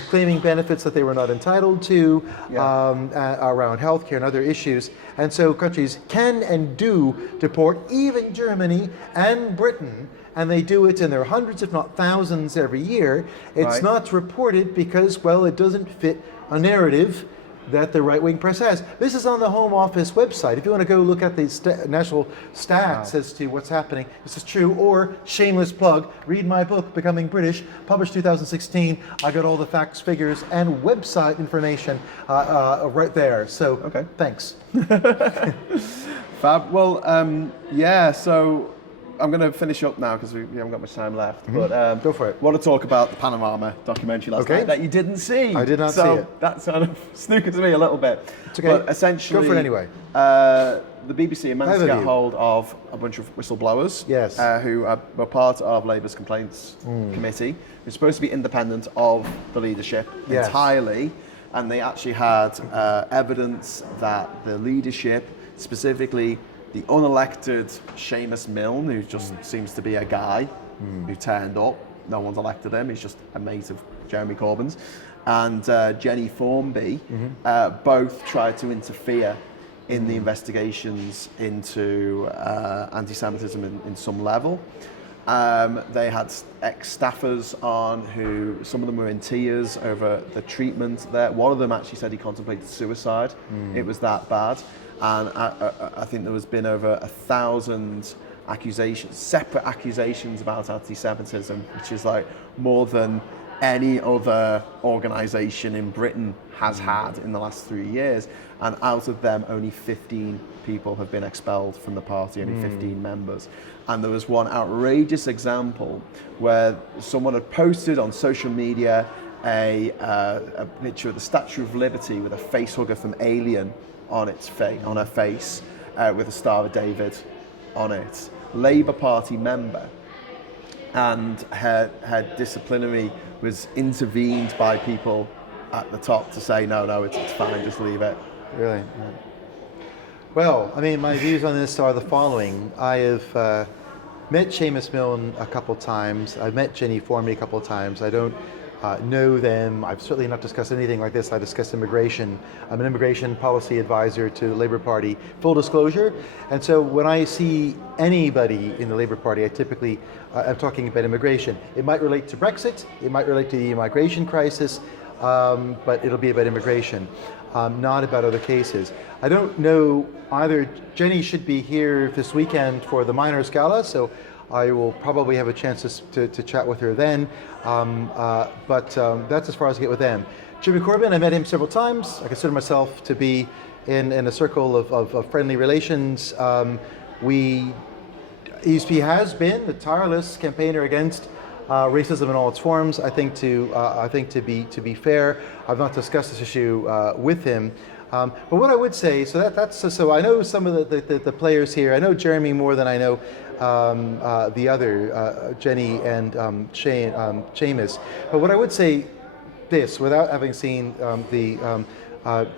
claiming benefits that they were not entitled to, around healthcare and other issues. And so countries can and do deport, even Germany and Britain, and they do it, and there are hundreds, if not thousands, every year. It's not reported because, well, it doesn't fit a narrative that the right-wing press has. This is on the Home Office website. If you want to go look at the national stats as to what's happening, this is true. Or, shameless plug, read my book, Becoming British, published 2016. I got all the facts, figures, and website information right there. So, thanks. Fab. Well, so I'm going to finish up now because we haven't got much time left. But go for it. I want to talk about the Panorama documentary last night that you didn't see. I did not see it. That sort of snookers me a little bit. It's okay. But essentially, go for it anyway. The BBC managed to get hold of a bunch of whistleblowers who were part of Labour's complaints committee. They're supposed to be independent of the leadership entirely, and they actually had evidence that the leadership, specifically the unelected Seamus Milne, who just seems to be a guy who turned up. No one's elected him. He's just a mate of Jeremy Corbyn's. And Jenny Formby both tried to interfere in the investigations into anti-Semitism in some level. They had ex-staffers on who, some of them were in tears over the treatment there. One of them actually said he contemplated suicide. It was that bad. And I think there has been over 1,000 accusations, separate accusations about anti-Semitism, which is like more than any other organisation in Britain has had in the last 3 years. And out of them, only 15 people have been expelled from the party, only 15 members. And there was one outrageous example where someone had posted on social media a picture of the Statue of Liberty with a face hugger from Alien on her face, with a Star of David on it. Labour Party member, and her disciplinary was intervened by people at the top to say no, it's fine, just leave it. Really? Yeah. Well, I mean, my views on this are the following. I have met Seamus Milne a couple times. I've met Jenny Formby a couple of times. I don't know them. I've certainly not discussed anything like this. I discussed immigration. I'm an immigration policy advisor to the Labour Party, full disclosure. And so when I see anybody in the Labour Party, I typically, I'm talking about immigration. It might relate to Brexit, it might relate to the immigration crisis, but it'll be about immigration, not about other cases. I don't know either. Jenny should be here this weekend for the Miners' Gala, so I will probably have a chance to chat with her then, but that's as far as I get with them. Jeremy Corbyn, I met him several times. I consider myself to be in a circle of friendly relations. He has been a tireless campaigner against racism in all its forms. I think to be fair, I've not discussed this issue with him. But what I would say, so I know some of the players here. I know Jeremy more than I know the other, Jenny and Seamus. But what I would say, this without having seen the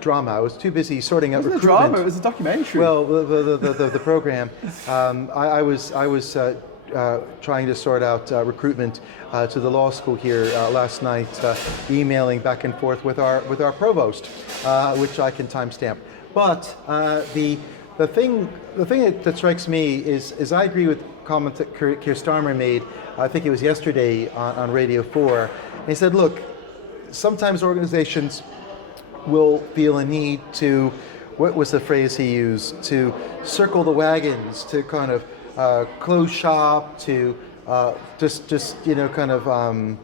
drama. I was too busy sorting out recruitment. It wasn't a drama, it was a documentary. Well, the program. I was trying to sort out recruitment to the law school here last night, emailing back and forth with our provost, which I can timestamp. But the thing that strikes me is I agree with comment that Keir Starmer made. I think it was yesterday on Radio 4. And he said, look, sometimes organizations will feel a need to, what was the phrase he used, to circle the wagons, to kind of close shop, to just kind of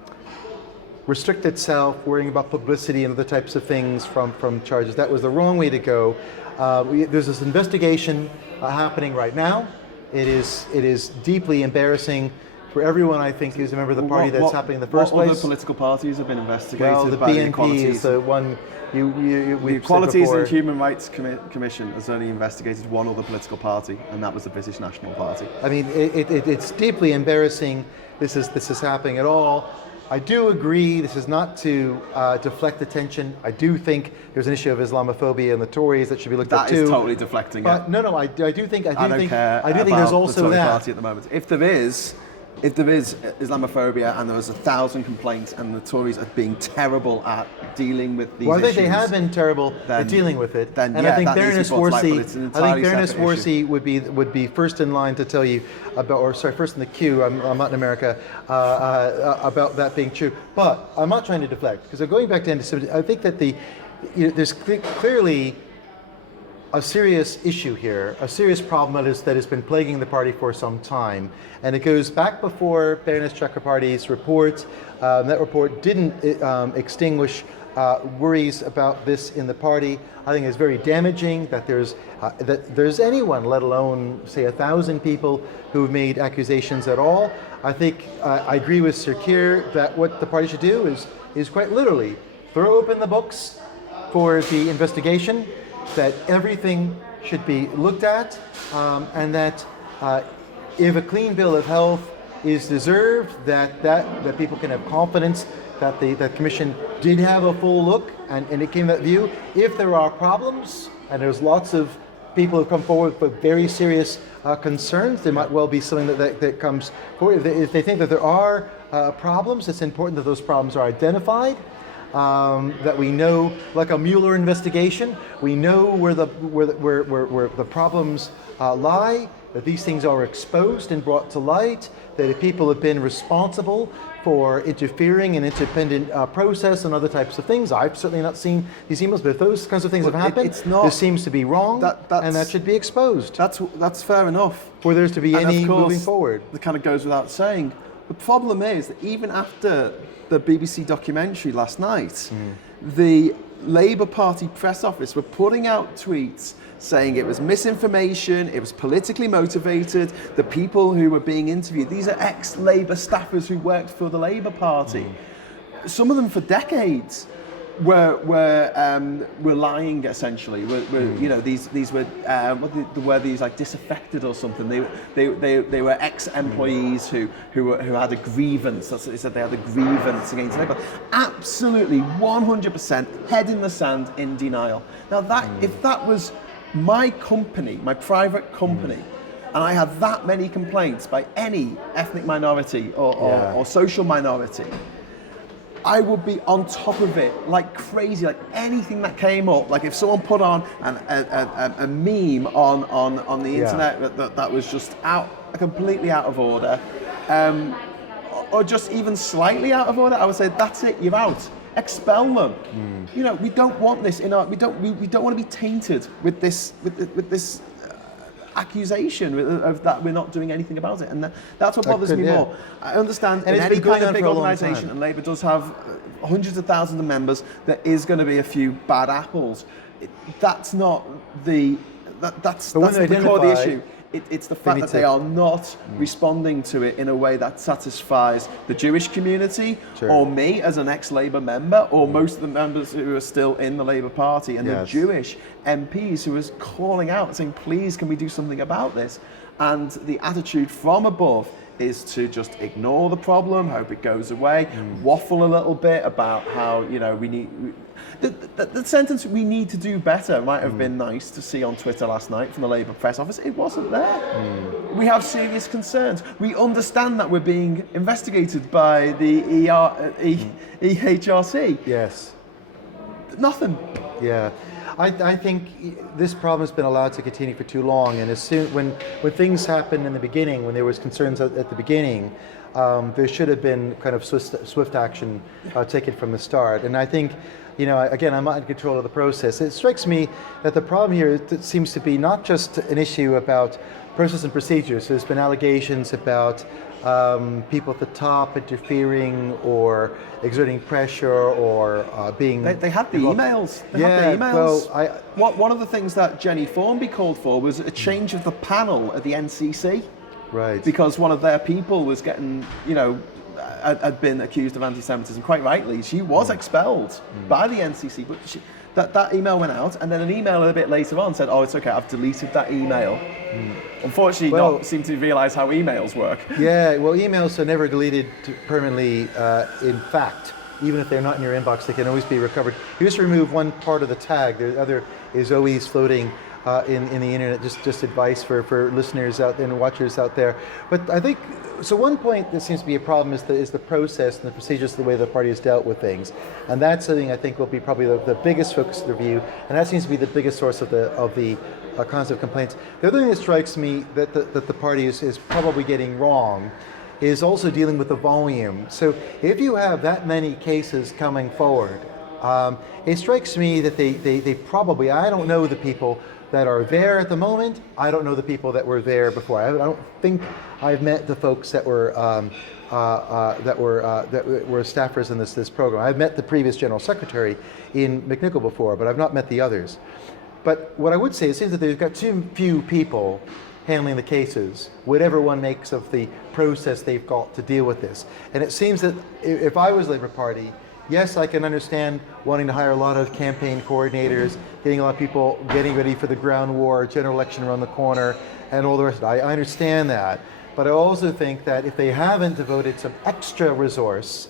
restrict itself, worrying about publicity and other types of things from charges. That was the wrong way to go. There's this investigation happening right now. It is deeply embarrassing for everyone, I think, who's a member of the party that's happening in the first place. What other political parties have been investigated? Well, the by BNP is the one the Equalities and Human Rights Commission has only investigated one other political party, and that was the British National Party. I mean, it's deeply embarrassing. This is happening at all. I do agree. This is not to deflect attention. I do think there's an issue of Islamophobia and the Tories that should be looked at too. That is totally deflecting it. No. I do think. I don't care about there's also the Tory that. party at the moment. If there is Islamophobia and there was 1,000 complaints and the Tories are being terrible at dealing with these issues. Well, I think they have been terrible at dealing with it. And I think Baroness Worsey would be first in line to tell you about, or sorry, first in the queue. I'm not in America about that being true. But I'm not trying to deflect, because going back to anti-Semitism, I think that there's clearly a serious issue here, a serious problem that has been plaguing the party for some time. And it goes back before Baroness Chakrabarty's report. That report didn't extinguish worries about this in the party. I think it's very damaging that there's anyone, let alone say 1,000 people, who have made accusations at all. I think I agree with Sir Keir that what the party should do is quite literally throw open the books for the investigation, that everything should be looked at, and that if a clean bill of health is deserved, that people can have confidence that the Commission did have a full look and it came to that view. If there are problems, and there's lots of people who come forward with very serious concerns, there might well be something that comes forward. If they think that there are problems, it's important that those problems are identified. That we know, like a Mueller investigation, we know where the problems lie, that these things are exposed and brought to light, that if people have been responsible for interfering in independent process and other types of things. I've certainly not seen these emails, but if those kinds of things have happened, this seems to be wrong, and that should be exposed. That's fair enough. For there to be any moving forward. That kind of goes without saying. The problem is that even after the BBC documentary last night, the Labour Party press office were putting out tweets saying it was misinformation, it was politically motivated, the people who were being interviewed, these are ex-Labour staffers who worked for the Labour Party. Some of them for decades were lying essentially. You know, these were were these like disaffected or something. They were ex-employees who had a grievance. That's what they said. They had a grievance against Labour. Absolutely, 100% head in the sand, in denial. Now if that was my company, my private company, and I had that many complaints by any ethnic minority or social minority, I would be on top of it like crazy. Like anything that came up, like if someone put on a meme on the internet that was just completely out of order, or just even slightly out of order, I would say, that's it, you're out. Expel them. You know, we don't want this in our. We don't want to be tainted with this accusation of that we're not doing anything about it, and that's what bothers me more. I understand in any kind of big organisation, and Labour does have hundreds of thousands of members, there is going to be a few bad apples. That's not the that's the core of the issue. It's the fact that they are not responding to it in a way that satisfies the Jewish community, or me as an ex-Labour member, or most of the members who are still in the Labour Party, and the Jewish MPs who are calling out saying, please, can we do something about this? And the attitude from above is to just ignore the problem, hope it goes away, waffle a little bit about how, we need... The sentence, we need to do better, might have been nice to see on Twitter last night from the Labour press office. It wasn't there. We have serious concerns. We understand that we're being investigated by the EHRC. Yes. Nothing. Yeah. I think this problem has been allowed to continue for too long, and as soon when things happened in the beginning, when there was concerns at the beginning, there should have been kind of swift action taken from the start. And I think, again, I'm not in control of the process. It strikes me that the problem here seems to be not just an issue about process and procedures. There's been allegations about people at the top interfering or exerting pressure or being... They had the emails. They had the emails. Well, one of the things that Jenny Thornby called for was a change of the panel at the NCC. Right. Because one of their people was getting, had been accused of anti-Semitism, quite rightly. She was expelled by the NCC, but that email went out, and then an email a bit later on said, "Oh, it's okay, I've deleted that email." Unfortunately, not seem to realise how emails work. Yeah, well, emails are never deleted permanently. In fact, even if they're not in your inbox, they can always be recovered. You just remove one part of the tag. The other is always floating in the internet. Just advice for listeners out there and watchers out there. But I think, so one point that seems to be a problem is the process and the procedures, the way the party has dealt with things. And that's something I think will be probably the biggest focus of the review, and that seems to be the biggest source of the kinds of complaints. The other thing that strikes me that the party is probably getting wrong is also dealing with the volume. So if you have that many cases coming forward, it strikes me that they probably, I don't know the people that are there at the moment. I don't know the people that were there before. I don't think I've met the folks that were staffers in this program. I've met the previous general secretary in McNichol before, but I've not met the others. But what I would say, it seems that they've got too few people handling the cases, whatever one makes of the process they've got to deal with this. And it seems that if I was Labour Party, yes, I can understand wanting to hire a lot of campaign coordinators, getting a lot of people getting ready for the ground war, general election around the corner, and all the rest of it. I understand that. But I also think that if they haven't devoted some extra resource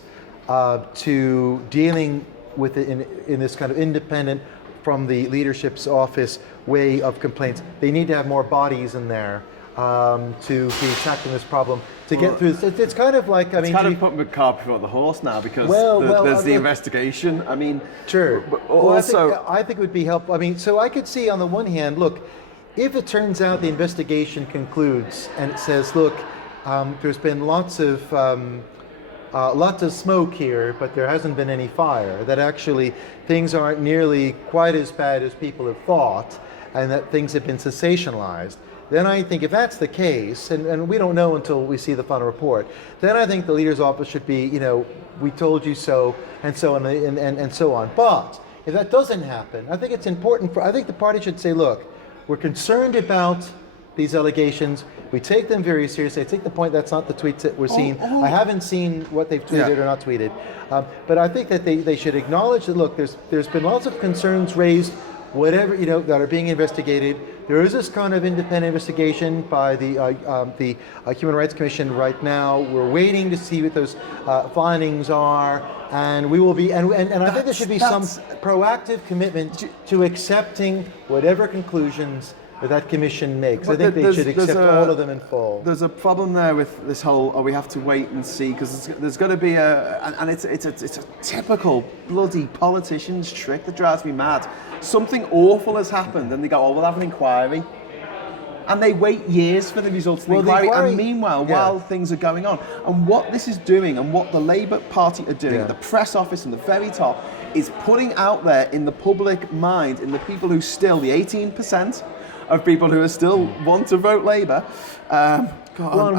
to dealing with it in this kind of independent, from the leadership's office way of complaints, they need to have more bodies in there to be tackling this problem, to get through this. It's kind of like, it's kind of putting the cart before the horse now, because there's the investigation. I mean, sure. But also, I think it would be helpful. I mean, so I could see on the one hand, look, if it turns out the investigation concludes and it says, look, there's been lots of smoke here, but there hasn't been any fire, that actually things aren't nearly quite as bad as people have thought, and that things have been sensationalized, then I think if that's the case, and we don't know until we see the final report, then I think the leader's office should be, we told you so, and so on, and so on. But if that doesn't happen, I think it's important I think the party should say, look, we're concerned about these allegations. We take them very seriously. I take the point that's not the tweets that we're seeing. I haven't seen what they've tweeted or not tweeted. But I think that they should acknowledge that, look, there's been lots of concerns raised, whatever, that are being investigated. There is this kind of independent investigation by the Human Rights Commission right now. We're waiting to see what those findings are, and we will be, and I think there should be some proactive commitment to accepting whatever conclusions that commission makes. I think they should accept all of them in full. There's a problem there with this whole, we have to wait and see, because there's got to be and it's a typical bloody politician's trick that drives me mad. Something awful has happened, and they go, we'll have an inquiry. And they wait years for the results of the inquiry, and meanwhile, while things are going on. And what this is doing, and what the Labour Party are doing, the press office and the very top, is putting out there in the public mind, in the people who still, the 18%, of people who are still want to vote Labour. On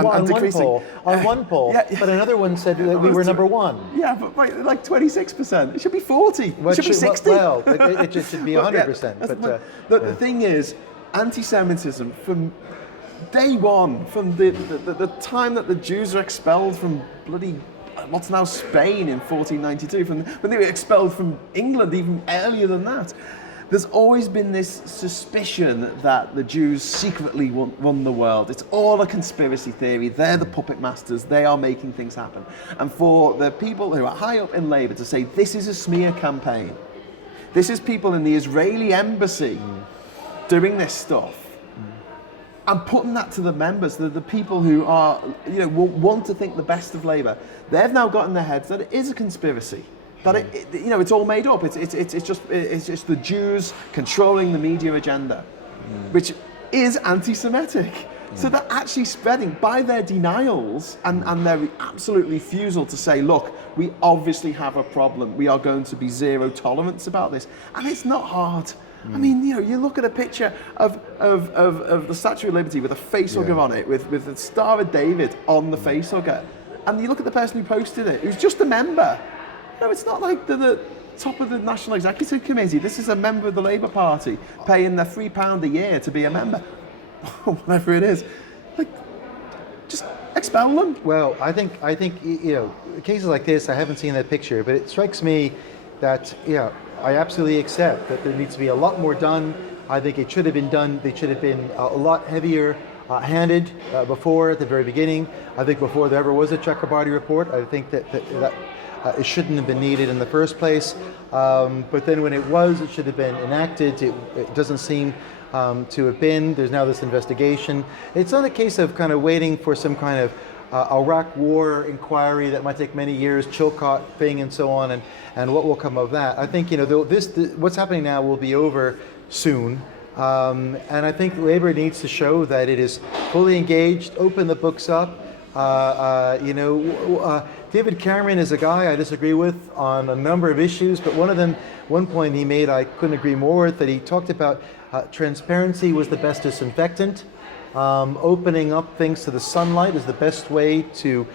one poll, but another one said that we were number one. Yeah, but like 26%. It should be 40. It should be 60. Well, it just should be 100%. The thing is, anti-Semitism from day one, from the time that the Jews were expelled from bloody what's now Spain in 1492, when they were expelled from England even earlier than that. There's always been this suspicion that the Jews secretly run the world. It's all a conspiracy theory. They're the puppet masters. They are making things happen. And for the people who are high up in Labour to say this is a smear campaign, this is people in the Israeli embassy doing this stuff, and putting that to the members, the people who are, want to think the best of Labour, they've now got in their heads that it is a conspiracy. That it's all made up. It's just the Jews controlling the media agenda, which is anti-Semitic. So they're actually spreading by their denials and their absolute refusal to say, look, we obviously have a problem. We are going to be zero tolerance about this, and it's not hard. I mean, you look at a picture of the Statue of Liberty with a facehugger on it, with the Star of David on the facehugger, and you look at the person who posted it, who's just a member. No, it's not like the top of the National Executive Committee. This is a member of the Labour Party paying their £3 a year to be a member, whatever it is. Like, just expel them. Well, I think cases like this, I haven't seen that picture, but it strikes me that I absolutely accept that there needs to be a lot more done. I think it should have been done. They should have been a lot heavier handed before, at the very beginning. I think before there ever was a Chakrabarty report, I think that it shouldn't have been needed in the first place. But then when it was, it should have been enacted. It doesn't seem to have been. There's now this investigation. It's not a case of kind of waiting for some kind of Iraq war inquiry that might take many years, Chilcot thing and so on, and what will come of that. I think what's happening now will be over soon. And I think Labour needs to show that it is fully engaged, open the books up. David Cameron is a guy I disagree with on a number of issues, but one point he made I couldn't agree more with, that he talked about transparency was the best disinfectant. Opening up things to the sunlight is the best way to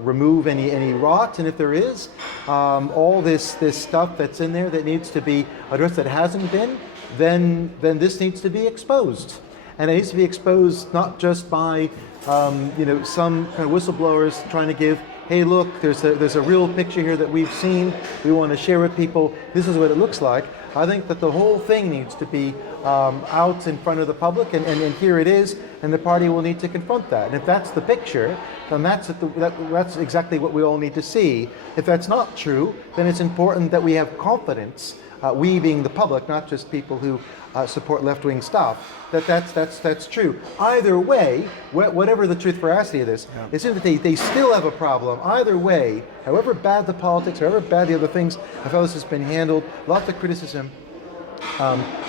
remove any rot, and if there is all this stuff that's in there that needs to be addressed that hasn't been, then this needs to be exposed. And it needs to be exposed not just by some kind of whistleblowers trying to give, hey, look, there's a real picture here that we've seen. We want to share with people. This is what it looks like. I think that the whole thing needs to be out in front of the public, and here it is, and the party will need to confront that. And if that's the picture, then that's exactly what we all need to see. If that's not true, then it's important that we have confidence, we being the public, not just people who support left-wing stuff, that's true. Either way, whatever the truth veracity of this, it seems that they still have a problem. Either way, however bad the politics, however bad the other things, I feel this has been handled, lots of criticism,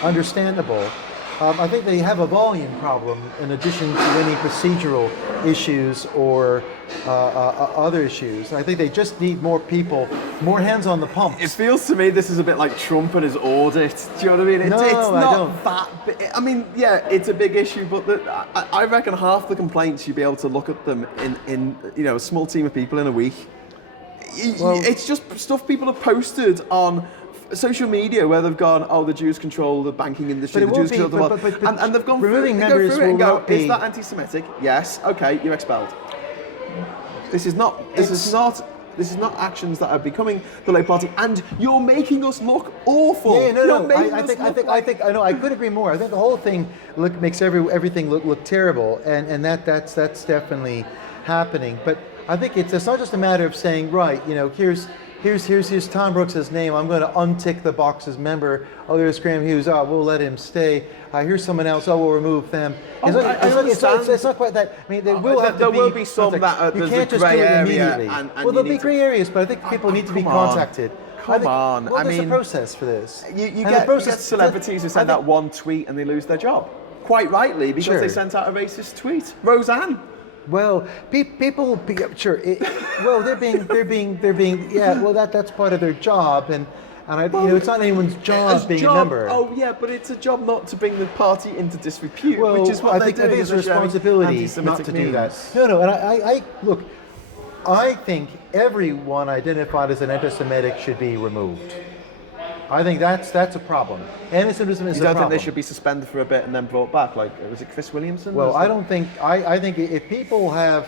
understandable. I think they have a volume problem in addition to any procedural issues or other issues. I think they just need more people, more hands on the pumps. It feels to me this is a bit like Trump and his audit. Do you know what I mean? It's not that big. I mean, yeah, it's a big issue, but I reckon half the complaints you'd be able to look at them in a small team of people in a week. It's just stuff people have posted on social media where they've gone, the Jews control the banking industry, the Jews control the world, and they've gone through it and go, is that anti-Semitic? Yes. Okay, you're expelled. This is not actions that are becoming the Labour Party, and you're making us look awful. Yeah, no. I think I know. I could agree more. I think the whole thing makes everything look terrible, and that's definitely happening. But I think it's not just a matter of saying, right, here's Tom Brooks' name. I'm going to untick the box as member. Oh, there's Graham Hughes. Oh, we'll let him stay. Here's someone else. Oh, we'll remove them. It's not quite that. I mean, there will be some that you can't just do it immediately. There'll be grey areas, but I think people need to be contacted. There's a process for this. You get celebrities who send out one tweet and they lose their job. Quite rightly, because they sent out a racist tweet. Roseanne. Well, people, sure. They're being. Yeah. Well, that's part of their job, and it's not anyone's job being a member. Oh yeah, but it's a job not to bring the party into disrepute, which is what I think it's a responsibility not to do that. No, and I look. I think everyone identified as an anti-Semitic should be removed. I think that's a problem. Anti-Semitism is a problem. You don't think they should be suspended for a bit and then brought back? Like, was it Chris Williamson? Well, I don't think. I think if people have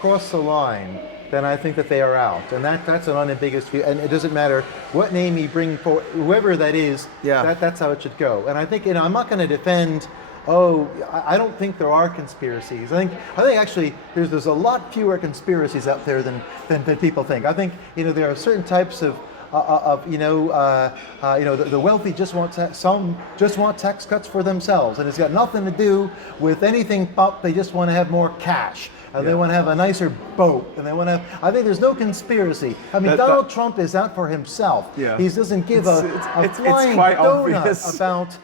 crossed the line then I think that they are out. And that's an unambiguous view. And it doesn't matter what name you bring for, whoever that is, that's how it should go. And I think, I'm not going to defend, I don't think there are conspiracies. I think actually there's a lot fewer conspiracies out there than people think. I think, there are certain types of the wealthy just want tax cuts for themselves, and it's got nothing to do with anything but they just want to have more cash. They want to have a nicer boat, and they want to. I think there's no conspiracy. I mean, Donald Trump is out for himself. Yeah. He doesn't give a flying donut about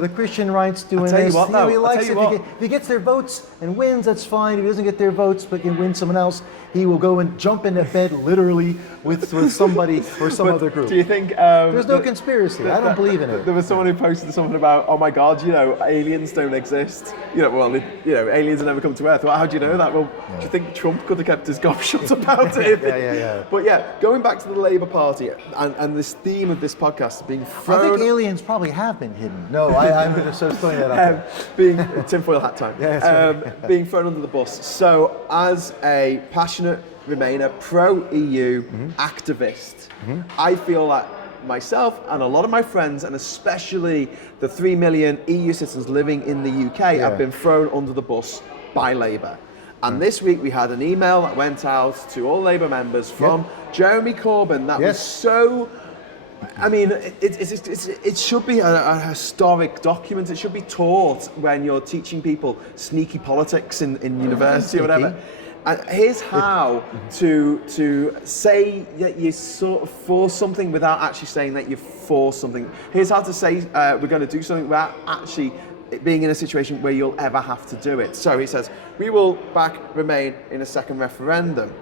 the Christian rights doing this. He likes it. If he gets their votes and wins, that's fine. If he doesn't get their votes but can win someone else, he will go and jump into bed literally with somebody or some other group. Do you think there's no conspirity? I don't believe in it. There was someone who posted something about, oh my God, aliens don't exist. Aliens have never come to Earth. Well, how do you know that? Well, do you think Trump could have kept his gob shut about it? Yeah. But going back to the Labour Party and this theme of this podcast being thrown. I think aliens probably have been hidden. No, I'm just throwing that out there. Being tinfoil hat time. Right. Being thrown under the bus. So, as a passionate Remainer, pro-EU activist, I feel that myself and a lot of my friends, and especially the 3 million EU citizens living in the UK, have been thrown under the bus by Labour. And this week we had an email that went out to all Labour members from Jeremy Corbyn that was so... I mean, it should be a historic document. It should be taught when you're teaching people sneaky politics in university or whatever. And here's how to say that you're sort of for something without actually saying that you're for something. Here's how to say we're going to do something without actually being in a situation where you'll ever have to do it. So he says, we will back Remain in a second referendum.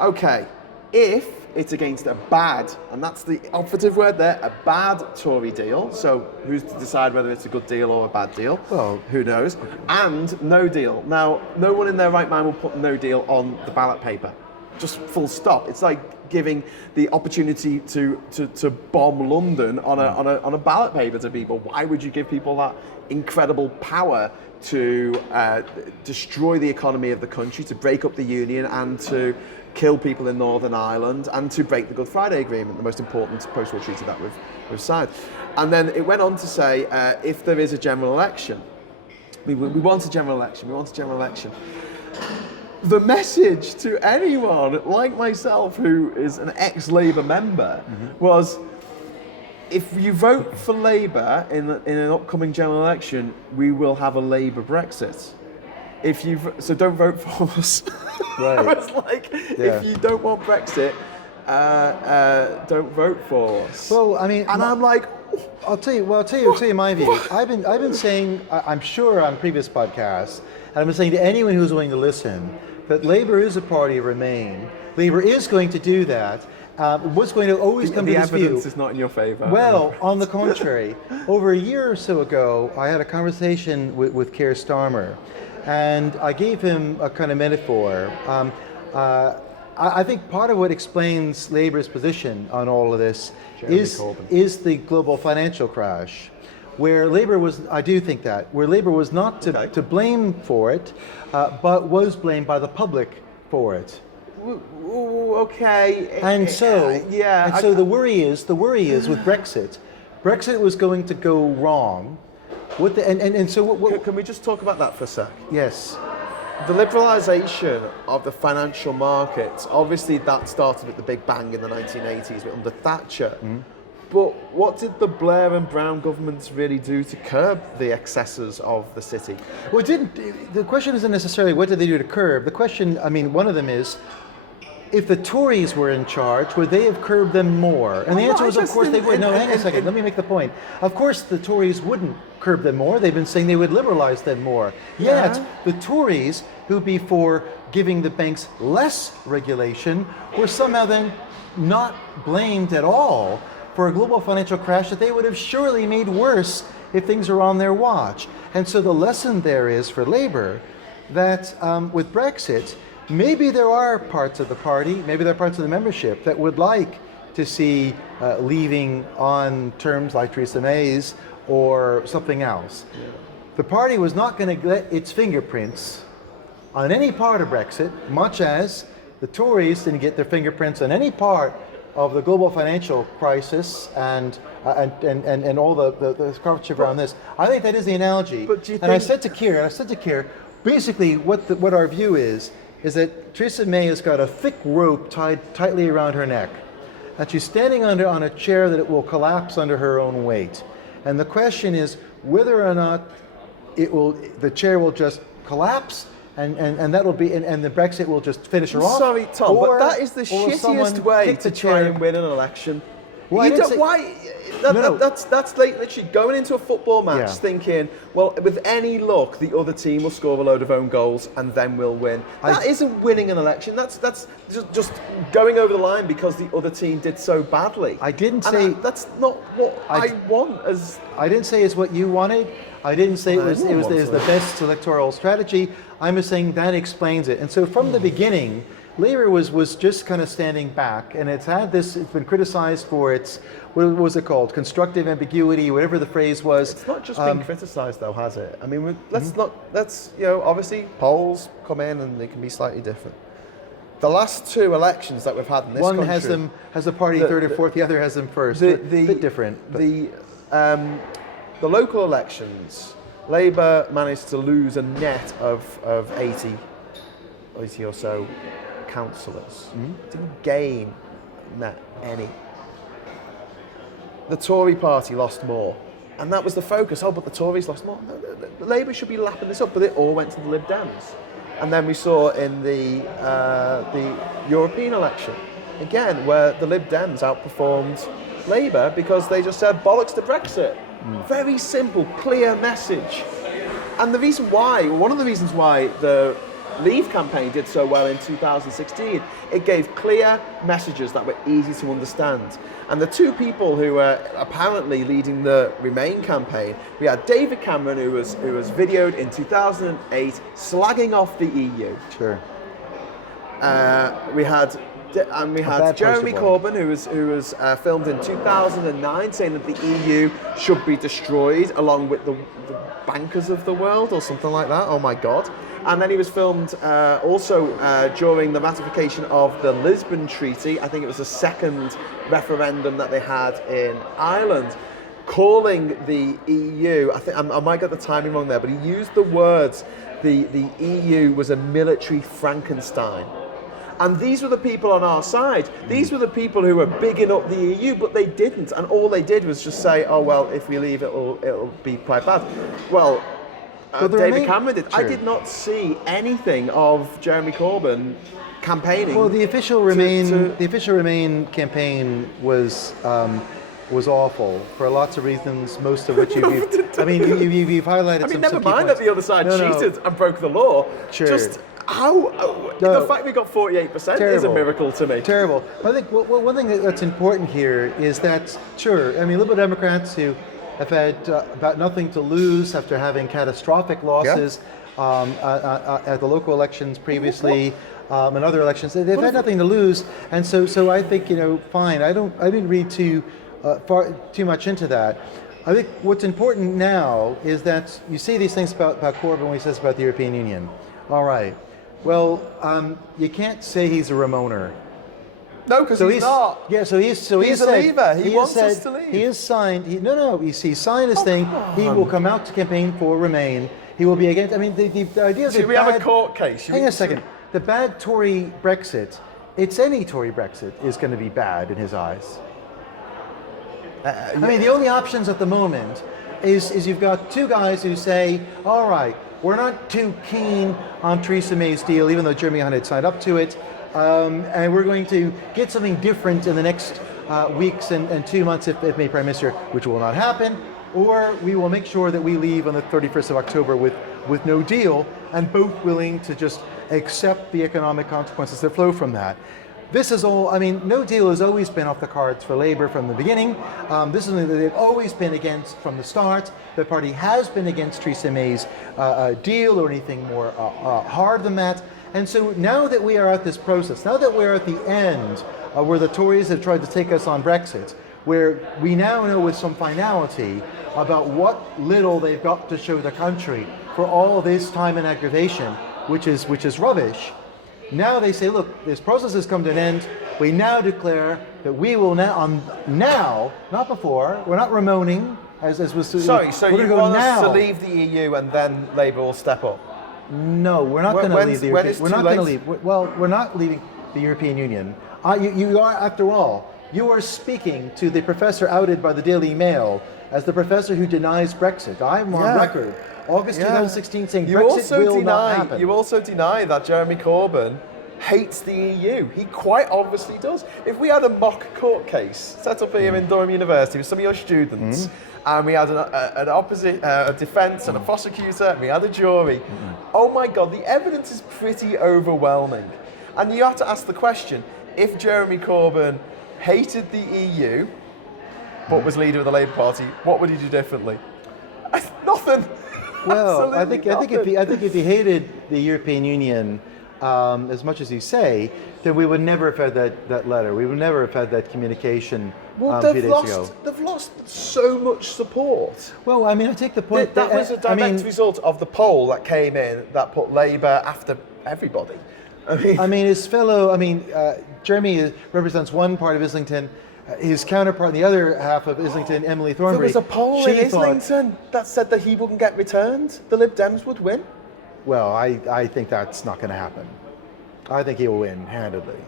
Okay, if it's against a bad, and that's the operative word there, a bad Tory deal. So who's to decide whether it's a good deal or a bad deal? Well, who knows? And no deal. Now, no one in their right mind will put no deal on the ballot paper. Just full stop. It's like giving the opportunity to bomb London on a ballot paper to people. Why would you give people that incredible power to destroy the economy of the country, to break up the union, and to kill people in Northern Ireland, and to break the Good Friday Agreement, the most important post-war treaty that we've signed? And then it went on to say, if there is a general election, we want a general election. The message to anyone like myself who is an ex-Labour member was, if you vote for Labour in an upcoming general election, we will have a Labour Brexit. So don't vote for us. Right. I was like, if you don't want Brexit, don't vote for us. Well, I mean, and I'm like, I'll tell you my view. I've been saying, I'm sure on previous podcasts, and I've been saying to anyone who's willing to listen, that Labour is a party of Remain. Labour is going to do that. What's going to always come to this view? The evidence is not in your favour. Well, on the contrary, over a year or so ago, I had a conversation with Keir Starmer, and I gave him a kind of metaphor. I think part of what explains Labour's position on all of this is the global financial crash, where Labour was, I do think that, where Labour was not to blame for it, but was blamed by the public for it. Okay. And so the worry is with Brexit. Brexit was going to go wrong. Can we just talk about that for a sec? Yes. The liberalisation of the financial markets, obviously that started with the Big Bang in the 1980s under Thatcher. But what did the Blair and Brown governments really do to curb the excesses of the city? Well, it didn't. The question isn't necessarily what did they do to curb. The question, I mean, one of them is, if the Tories were in charge, would they have curbed them more? And the answer was, of course, they would. No, hang on a second. Let me make the point. Of course, the Tories wouldn't curb them more. They've been saying they would liberalise them more. Yet, the Tories, who before giving the banks less regulation, were somehow then not blamed at all for a global financial crash that they would have surely made worse if things are on their watch. And so the lesson there is for Labour that with Brexit, maybe there are parts of the party, maybe there are parts of the membership that would like to see leaving on terms like Theresa May's or something else. Yeah. The party was not going to let its fingerprints on any part of Brexit, much as the Tories didn't get their fingerprints on any part of the global financial crisis and all the coverage around this. I think that is the analogy. But do you and I said to Keir, basically what our view is that Theresa May has got a thick rope tied tightly around her neck, and she's standing on a chair that it will collapse under her own weight. And the question is whether or not the chair will just collapse, and that'll be, and the Brexit will just finish her off. Sorry, Tom, but that is the shittiest way to try and win an election. Well, that's like literally going into a football match thinking, well, with any luck, the other team will score a load of own goals and then we'll win. That isn't winning an election. That's just going over the line because the other team did so badly. I didn't say that's not what I want. I didn't say it's what you wanted. I didn't say it was the best electoral strategy. I'm just saying that explains it. And so from the beginning, Labour was just kind of standing back, and it's been criticized for its, what was it called, constructive ambiguity, whatever the phrase was. It's not just been criticised though, has it? I mean, let's obviously polls come in and they can be slightly different. The last two elections that we've had in this country, one has the party third or fourth, the other has them first. A bit different. The local elections, Labour managed to lose a net of 80 or so councillors. Didn't gain any. The Tory party lost more, and that was the focus. Oh, but the Tories lost more. No, Labour should be lapping this up, but it all went to the Lib Dems. And then we saw in the European election again, where the Lib Dems outperformed Labour because they just said bollocks to Brexit. Very simple, clear message. And one of the reasons why the Leave campaign did so well in 2016, it gave clear messages that were easy to understand. And the two people who were apparently leading the Remain campaign, we had David Cameron, who was videoed in 2008 slagging off the EU. Sure. We had Jeremy Corbyn, who was filmed in 2009, saying that the EU should be destroyed, along with the bankers of the world, or something like that. Oh my God. And then he was filmed also during the ratification of the Lisbon Treaty. I think it was the second referendum that they had in Ireland, calling the EU, I think I might get the timing wrong there, but he used the words, the EU was a military Frankenstein. And these were the people on our side. These were the people who were bigging up the EU, but they didn't. And all they did was just say, oh, well, if we leave, it'll be quite bad. Well, David Cameron did. Sure. I did not see anything of Jeremy Corbyn campaigning. Well, the official Remain campaign was awful for lots of reasons, most of which you've highlighted. I mean, never mind that the other side cheated and broke the law. Sure. Just the fact we got 48% is a miracle to me. Terrible. I think one thing that's important here is that, sure, I mean, Liberal Democrats who have had about nothing to lose after having catastrophic losses at the local elections previously and other elections. They've had nothing to lose, and so I think, fine. I didn't read too much into that. I think what's important now is that you see these things about Corbyn when he says about the European Union. All right. Well, you can't say he's a Ramoner. No, because he's not. Yeah, he's a leaver. He wants us to leave. He has signed. He signed his thing. He will come out to campaign for Remain. He will be against. I mean, the idea of we have a court case? Hang on a second. The bad Tory Brexit. It's any Tory Brexit is going to be bad in his eyes. I mean, the only options at the moment is you've got two guys who say, all right, we're not too keen on Theresa May's deal, even though Jeremy Hunt had signed up to it. And we're going to get something different in the next weeks and 2 months if May Prime Minister, which will not happen, or we will make sure that we leave on the 31st of October with no deal, and both willing to just accept the economic consequences that flow from that. This is all, I mean, no deal has always been off the cards for Labour from the beginning. This is something that they've always been against from the start. The party has been against Theresa May's deal or anything more hard than that. And so now that we are at this process, now that we're at the end where the Tories have tried to take us on Brexit, where we now know with some finality about what little they've got to show the country for all this time and aggravation, which is rubbish. Now they say, look, this process has come to an end. We now declare that we will now, not before, we're not Ramoning, as was... Sorry, so you want us to leave the EU and then Labour will step up? No, we're not going to leave the European Union. We're not going to leave. Well, we're not leaving the European Union. You are, after all, you are speaking to the professor outed by the Daily Mail as the professor who denies Brexit. I'm on record. August 2016 saying Brexit will not happen. You also deny that Jeremy Corbyn hates the EU. He quite obviously does. If we had a mock court case set up here in Durham University with some of your students, and we had a defence and a prosecutor, and we had a jury, oh my God, the evidence is pretty overwhelming. And you have to ask the question, if Jeremy Corbyn hated the EU, but was leader of the Labour Party, what would he do differently? Nothing. Well, I think if he hated the European Union as much as you say, then we would never have had that letter. We would never have had that communication a few days ago. They've lost so much support. Well, I mean, I take the point that was a direct result of the poll that came in that put Labour after everybody. Jeremy represents one part of Islington. His counterpart in the other half of Islington, Emily Thornbury. There was a poll in Islington that said that he wouldn't get returned. The Lib Dems would win. Well, I think that's not going to happen. I think he will win handedly.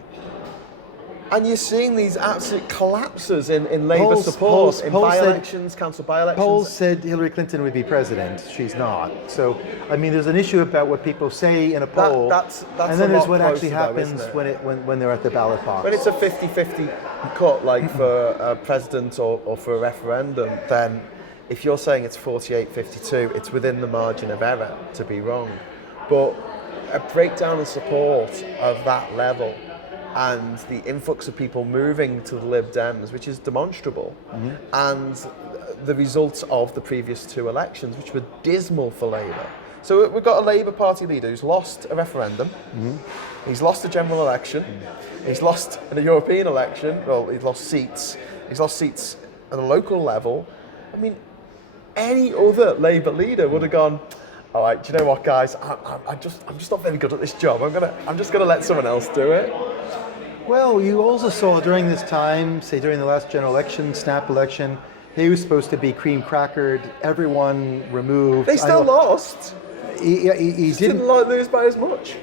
And you're seeing these absolute collapses in Labour support in by-elections, council by-elections. Polls said Hillary Clinton would be president. She's not. So, I mean, there's an issue about what people say in a poll, that's and then there's what actually happens when they're at the ballot box. When it's a 50-50 cut, like for a president or for a referendum, then if you're saying it's 48-52, it's within the margin of error to be wrong. But a breakdown in support of that level and the influx of people moving to the Lib Dems, which is demonstrable, and the results of the previous two elections, which were dismal for Labour. So we've got a Labour Party leader who's lost a referendum, he's lost a general election, he's lost in a European election, well, he's lost seats at a local level. I mean, any other Labour leader would have gone, all right, do you know what, guys? I'm just not very good at this job. I'm just gonna let someone else do it. Well, you also saw during this time, say during the last general election, snap election, he was supposed to be cream crackered, everyone removed. They still lost. He didn't lose by as much.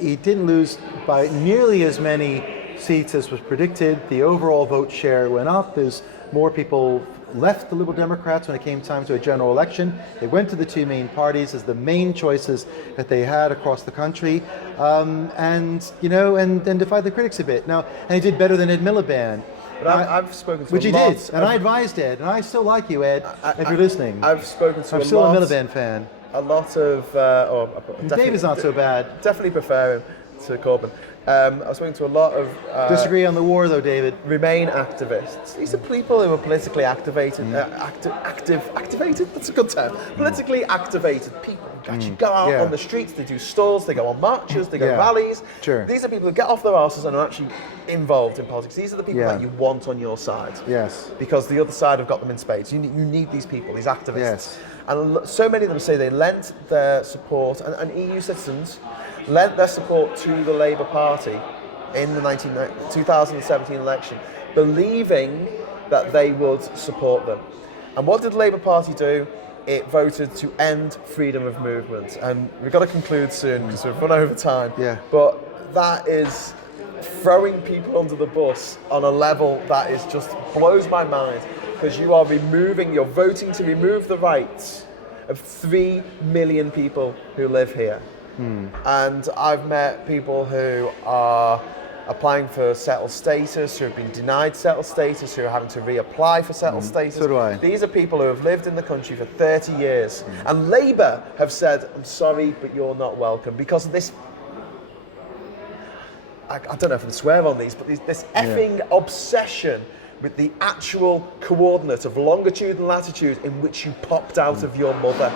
He didn't lose by nearly as many seats as was predicted. The overall vote share went up. There's more people left the Liberal Democrats when it came time to a general election. They went to the two main parties as the main choices that they had across the country, and defied the critics a bit. Now, and he did better than Ed Miliband. But I've spoken to which he did, and I advised Ed, and I still like you, Ed, if you're listening. I'm still a Miliband fan. A lot of... David's not so bad. Definitely prefer him to Corbyn. I've spoken to a lot of... Disagree on the war, though, David. Remain activists. These are people who are politically activated. Activated? That's a good term. Politically activated people. Actually go out on the streets, they do stalls, they go on marches, they go rallies. Sure. These are people who get off their arses and are actually involved in politics. These are the people that you want on your side. Yes. Because the other side have got them in spades. You need these people, these activists. Yes. And so many of them say they lent their support, and EU citizens lent their support to the Labour Party in the 2017 election, believing that they would support them. And what did the Labour Party do? It voted to end freedom of movement. And we've got to conclude soon because we've run over time. Yeah. But that is throwing people under the bus on a level that is just blows my mind, because you're voting to remove the rights of 3 million people who live here. And I've met people who are applying for settled status, who have been denied settled status, who are having to reapply for settled status. So do I. These are people who have lived in the country for 30 years. And Labour have said, I'm sorry, but you're not welcome. Because of this, I don't know if I can swear on these, but this effing obsession with the actual coordinate of longitude and latitude in which you popped out of your mother.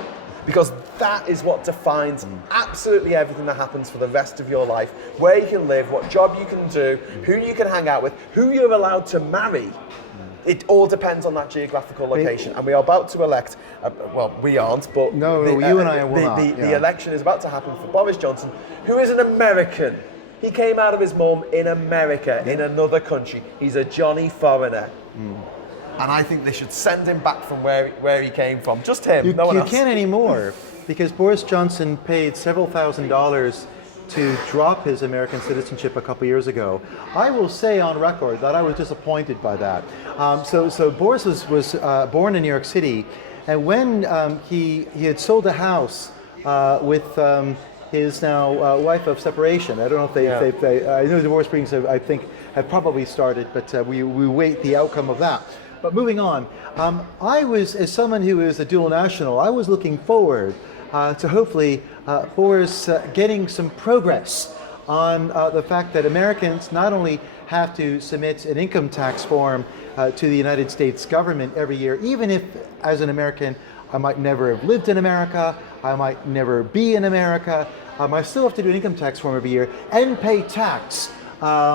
Because that is what defines absolutely everything that happens for the rest of your life. Where you can live, what job you can do, who you can hang out with, who you're allowed to marry. It all depends on that geographical location. And we are about to elect, we aren't, but... No, you and I will not. The election is about to happen for Boris Johnson, who is an American. He came out of his mum in America, in another country. He's a Johnny foreigner. And I think they should send him back from where he came from. Just him, no one else. You can't anymore, because Boris Johnson paid several $1,000s to drop his American citizenship a couple years ago. I will say on record that I was disappointed by that. So Boris was born in New York City, and when he had sold a house with his now wife of separation. I don't know if I know the divorce proceedings I think have probably started, but we wait the outcome of that. But moving on, I was, as someone who is a dual national, I was looking forward to hopefully Boris getting some progress on the fact that Americans not only have to submit an income tax form to the United States government every year, even if as an American I might never have lived in America, I might never be in America, I still have to do an income tax form every year and pay tax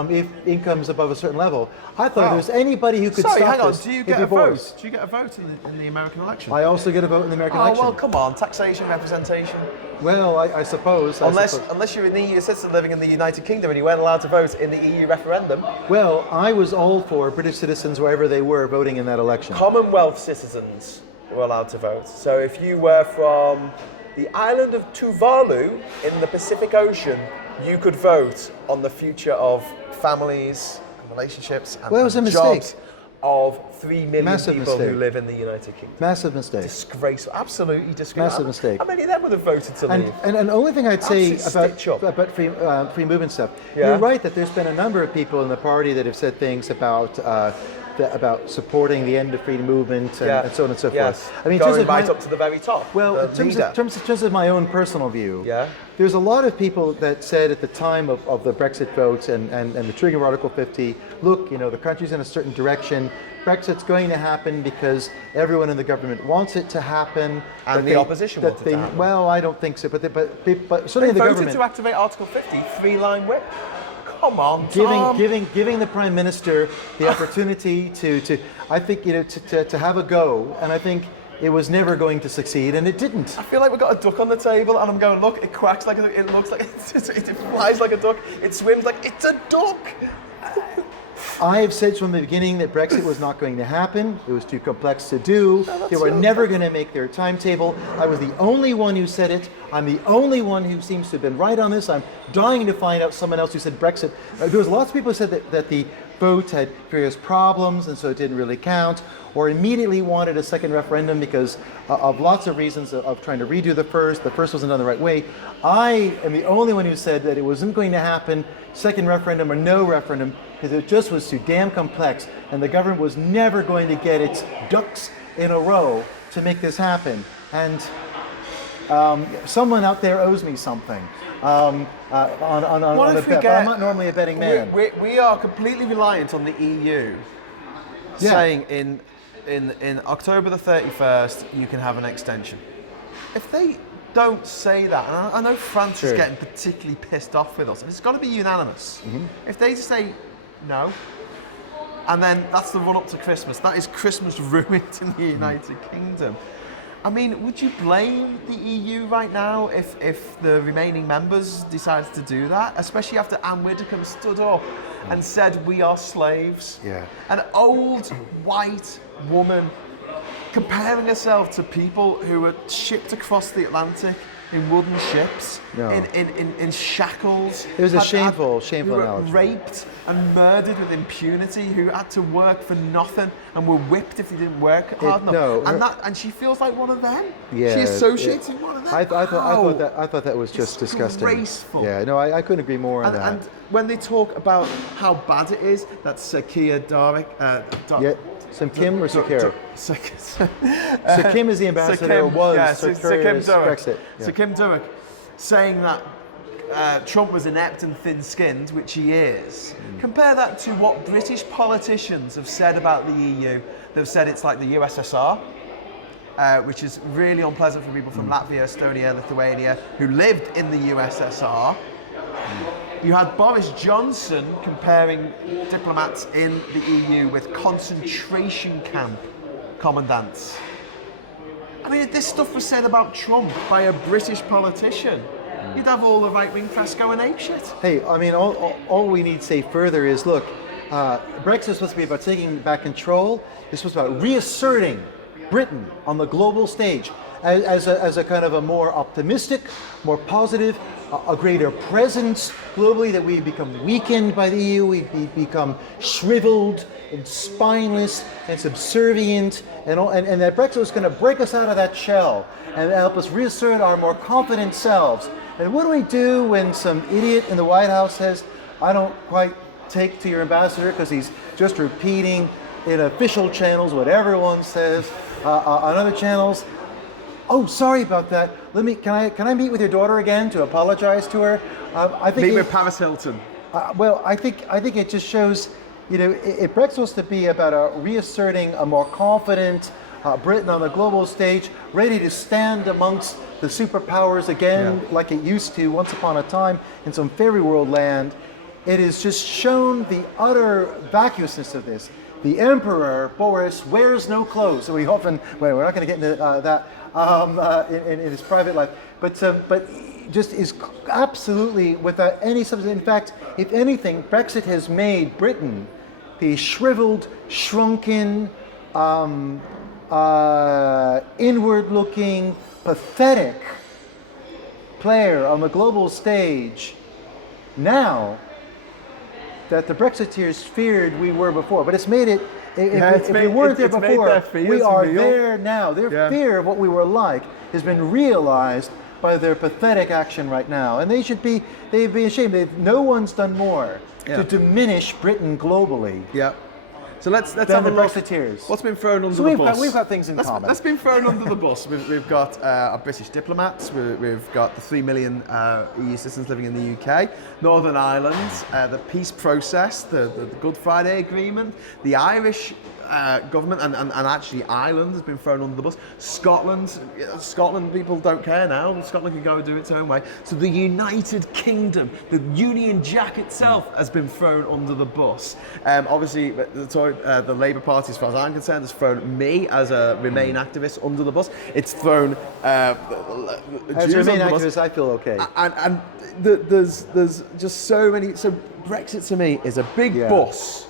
if income's above a certain level. I thought if there was anybody who could stop hang on. this, Do you get a vote? Do you get a vote in the American election? I also get a vote in the American election. Oh, well, come on. Taxation, representation. Well, I suppose. Unless you're an EU citizen living in the United Kingdom and you weren't allowed to vote in the EU referendum. Well, I was all for British citizens, wherever they were, voting in that election. Commonwealth citizens were allowed to vote. So if you were from the island of Tuvalu in the Pacific Ocean, you could vote on the future of families and relationships and, it was a jobs mistake. Of 3 million Massive people mistake. who live in the United Kingdom. Massive mistake. Disgraceful, absolutely disgraceful. Massive mistake. How many of them would have voted to leave? And the only thing I'd say Absolute about free movement stuff, you're right that there's been a number of people in the party that have said things about supporting the end of free movement and so on and so forth. I mean, going right up to the very top. Well, in terms of my own personal view, there's a lot of people that said at the time of the Brexit votes and the triggering of Article 50, look, the country's in a certain direction. Brexit's going to happen because everyone in the government wants it to happen. And the opposition wants it to happen. Well, I don't think so, but certainly the government. Voted to activate Article 50, 3-line whip. Come on, Thom. Giving the Prime Minister the opportunity to I think to have a go, and I think it was never going to succeed, and it didn't. I feel like we've got a duck on the table, and I'm going, look, it quacks like it looks like it flies like a duck, it swims like it's a duck. I have said from the beginning that Brexit was not going to happen. It was too complex to do. They were never going to make their timetable. I was the only one who said it. I'm the only one who seems to have been right on this. I'm dying to find out someone else who said Brexit. There was lots of people who said that the vote had various problems and so it didn't really count, or immediately wanted a second referendum because of lots of reasons of trying to redo the first. The first wasn't done the right way. I am the only one who said that it wasn't going to happen, second referendum or no referendum, because it just was too damn complex, and the government was never going to get its ducks in a row to make this happen. And someone out there owes me something on a bet, but I'm not normally a betting man. We are completely reliant on the EU saying in October the 31st you can have an extension. If they don't say that, and I know France is getting particularly pissed off with us, and it's got to be unanimous. If they just say no, and then that's the run up to Christmas, that is Christmas ruined in the United Kingdom. I mean, would you blame the EU right now if the remaining members decided to do that? Especially after Anne Widdecombe stood up and said, we are slaves. Yeah. An old white woman comparing herself to people who were shipped across the Atlantic in wooden ships, in shackles. It was a shameful analogy. Raped and murdered with impunity, who had to work for nothing and were whipped if they didn't work hard enough. And she feels like one of them. Yeah, she associates with one of them. I thought that was just disgusting. Disgraceful. Yeah, no, I couldn't agree more on that. And when they talk about how bad it is that Sakir Darek, Sir Kim or Sakir? Sir Kim is the ambassador, Sir Kim Brexit. Sir Kim Durham saying that Trump was inept and thin-skinned, which he is. Compare that to what British politicians have said about the EU. They've said it's like the USSR, which is really unpleasant for people from Latvia, Estonia, Lithuania, who lived in the USSR. You had Boris Johnson comparing diplomats in the EU with concentration camp commandants. I mean, if this stuff was said about Trump by a British politician, you'd have all the right-wing press going apeshit. Hey, I mean, all we need to say further is, look, Brexit is supposed to be about taking back control. It's supposed to be about reasserting Britain on the global stage as a kind of a more optimistic, more positive, a greater presence globally, that we become weakened by the EU, we become shriveled and spineless and subservient, and that Brexit is going to break us out of that shell and help us reassert our more confident selves. And what do we do when some idiot in the White House says, I don't quite take to your ambassador because he's just repeating in official channels what everyone says on other channels? Oh, sorry about that. Can I meet with your daughter again to apologize to her? I think meet with Paris Hilton. Well, I think it just shows, if Brexit was to be about reasserting a more confident Britain on the global stage, ready to stand amongst the superpowers again, like it used to once upon a time in some fairy world land, it has just shown the utter vacuousness of this. The Emperor Boris wears no clothes, so we're not going to get into that in his private life, but just is absolutely without any substance. In fact, if anything, Brexit has made Britain the shriveled, shrunken, inward-looking, pathetic player on the global stage now that the Brexiteers feared we were before. But it's made it, if we weren't there before, we are there now. Their fear of what we were like has been realized by their pathetic action right now. And they'd be ashamed. No one's done more to diminish Britain globally. Yeah. So let's have a look. What's been thrown under the bus? We've got things in common. That's been thrown under the bus. We've got our British diplomats. We've got the 3 million EU citizens living in the UK, Northern Ireland, the peace process, the Good Friday Agreement, the Irish government, and actually Ireland has been thrown under the bus. Scotland, people don't care now. Scotland can go and do its own way. So the United Kingdom, the Union Jack itself, has been thrown under the bus. Obviously, the Labour Party, as far as I'm concerned, has thrown me as a Remain activist under the bus. It's thrown as a Remain activist, I feel okay. And there's just so many. So Brexit to me is a big bus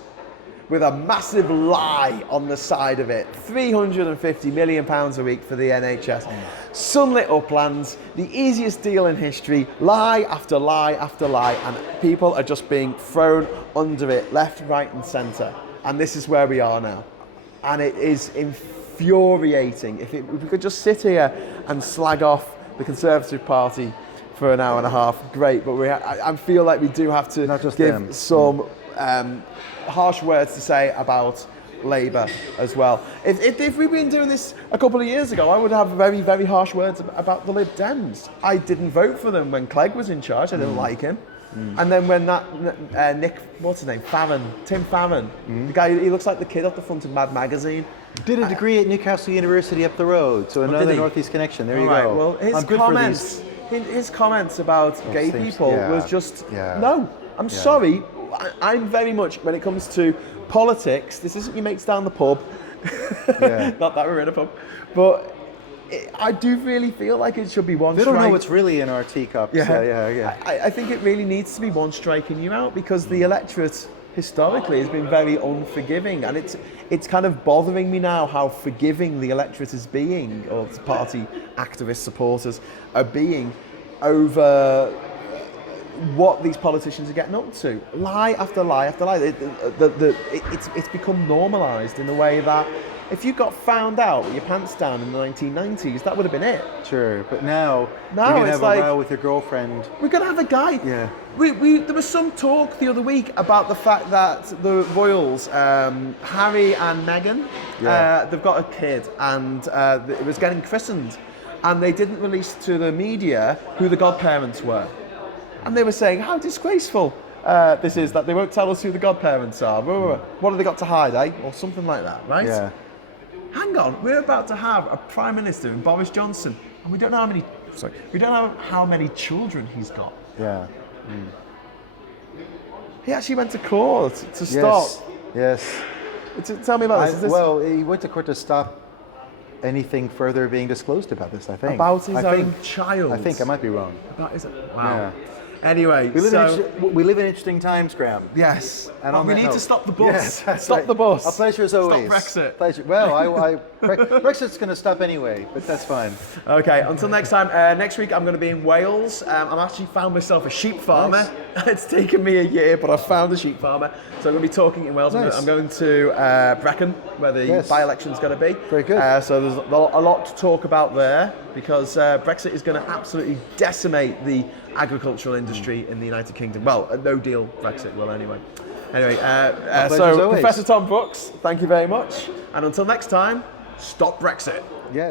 with a massive lie on the side of it. £350 million a week for the NHS. Sunlit uplands, the easiest deal in history, lie after lie after lie, and people are just being thrown under it, left, right and centre. And this is where we are now. And it is infuriating. If we could just sit here and slag off the Conservative Party for an hour and a half, great, but I feel like we do have to give some harsh words to say about Labour as well. If we'd been doing this a couple of years ago, I would have very, very harsh words about the Lib Dems. I didn't vote for them when Clegg was in charge. I didn't like him. And then when that Tim Farron, the guy, he looks like the kid off the front of Mad Magazine. Did a degree at Newcastle University up the road, so another Northeast connection. There you go. Well, his comments about gay people was just no. I'm sorry. I'm very much, when it comes to politics, this isn't your mates down the pub. Not that we're in a pub, but I do really feel like it should be one strike. They don't know what's really in our teacups. I think it really needs to be one striking you out, because the electorate historically has been very unforgiving, and it's kind of bothering me now how forgiving the electorate is being, or the party activist supporters are being, over what these politicians are getting up to. Lie after lie after lie. It's become normalised in a way that if you got found out with your pants down in the 1990s, that would have been it. Sure, but now you're going to have a row with your girlfriend. We're going to have a guy. Yeah. There was some talk the other week about the fact that the royals, Harry and Meghan, they've got a kid, and it was getting christened, and they didn't release to the media who the godparents were. And they were saying how disgraceful this is, that they won't tell us who the godparents are. What have they got to hide, eh? Or something like that, right? Yeah. Hang on, we're about to have a Prime Minister in Boris Johnson, and we don't know how many children he's got. Yeah. He actually went to court to stop. Yes. Tell me about this. Well, he went to court to stop anything further being disclosed about this, I think. About his own child? I think I might be wrong. Wow. Yeah. Anyway, we live in interesting times, Graham. Yes. And we need to stop the bus. Yes, stop the bus. A pleasure as always. Stop Brexit. Pleasure. Well, Brexit's going to stop anyway, but that's fine. Okay, until next time. Next week I'm going to be in Wales. I'm actually found myself a sheep farmer. Nice. It's taken me a year, but I found a sheep farmer. So I'm going to be talking in Wales. Nice. I'm going to Brecon, where the by-election's going to be. Very good. So there's a lot to talk about there, because Brexit is going to absolutely decimate the agricultural industry in the United Kingdom. Well, a no-deal Brexit will anyway. So Professor Thom Brookes, thank you very much. And until next time, stop Brexit. Yes.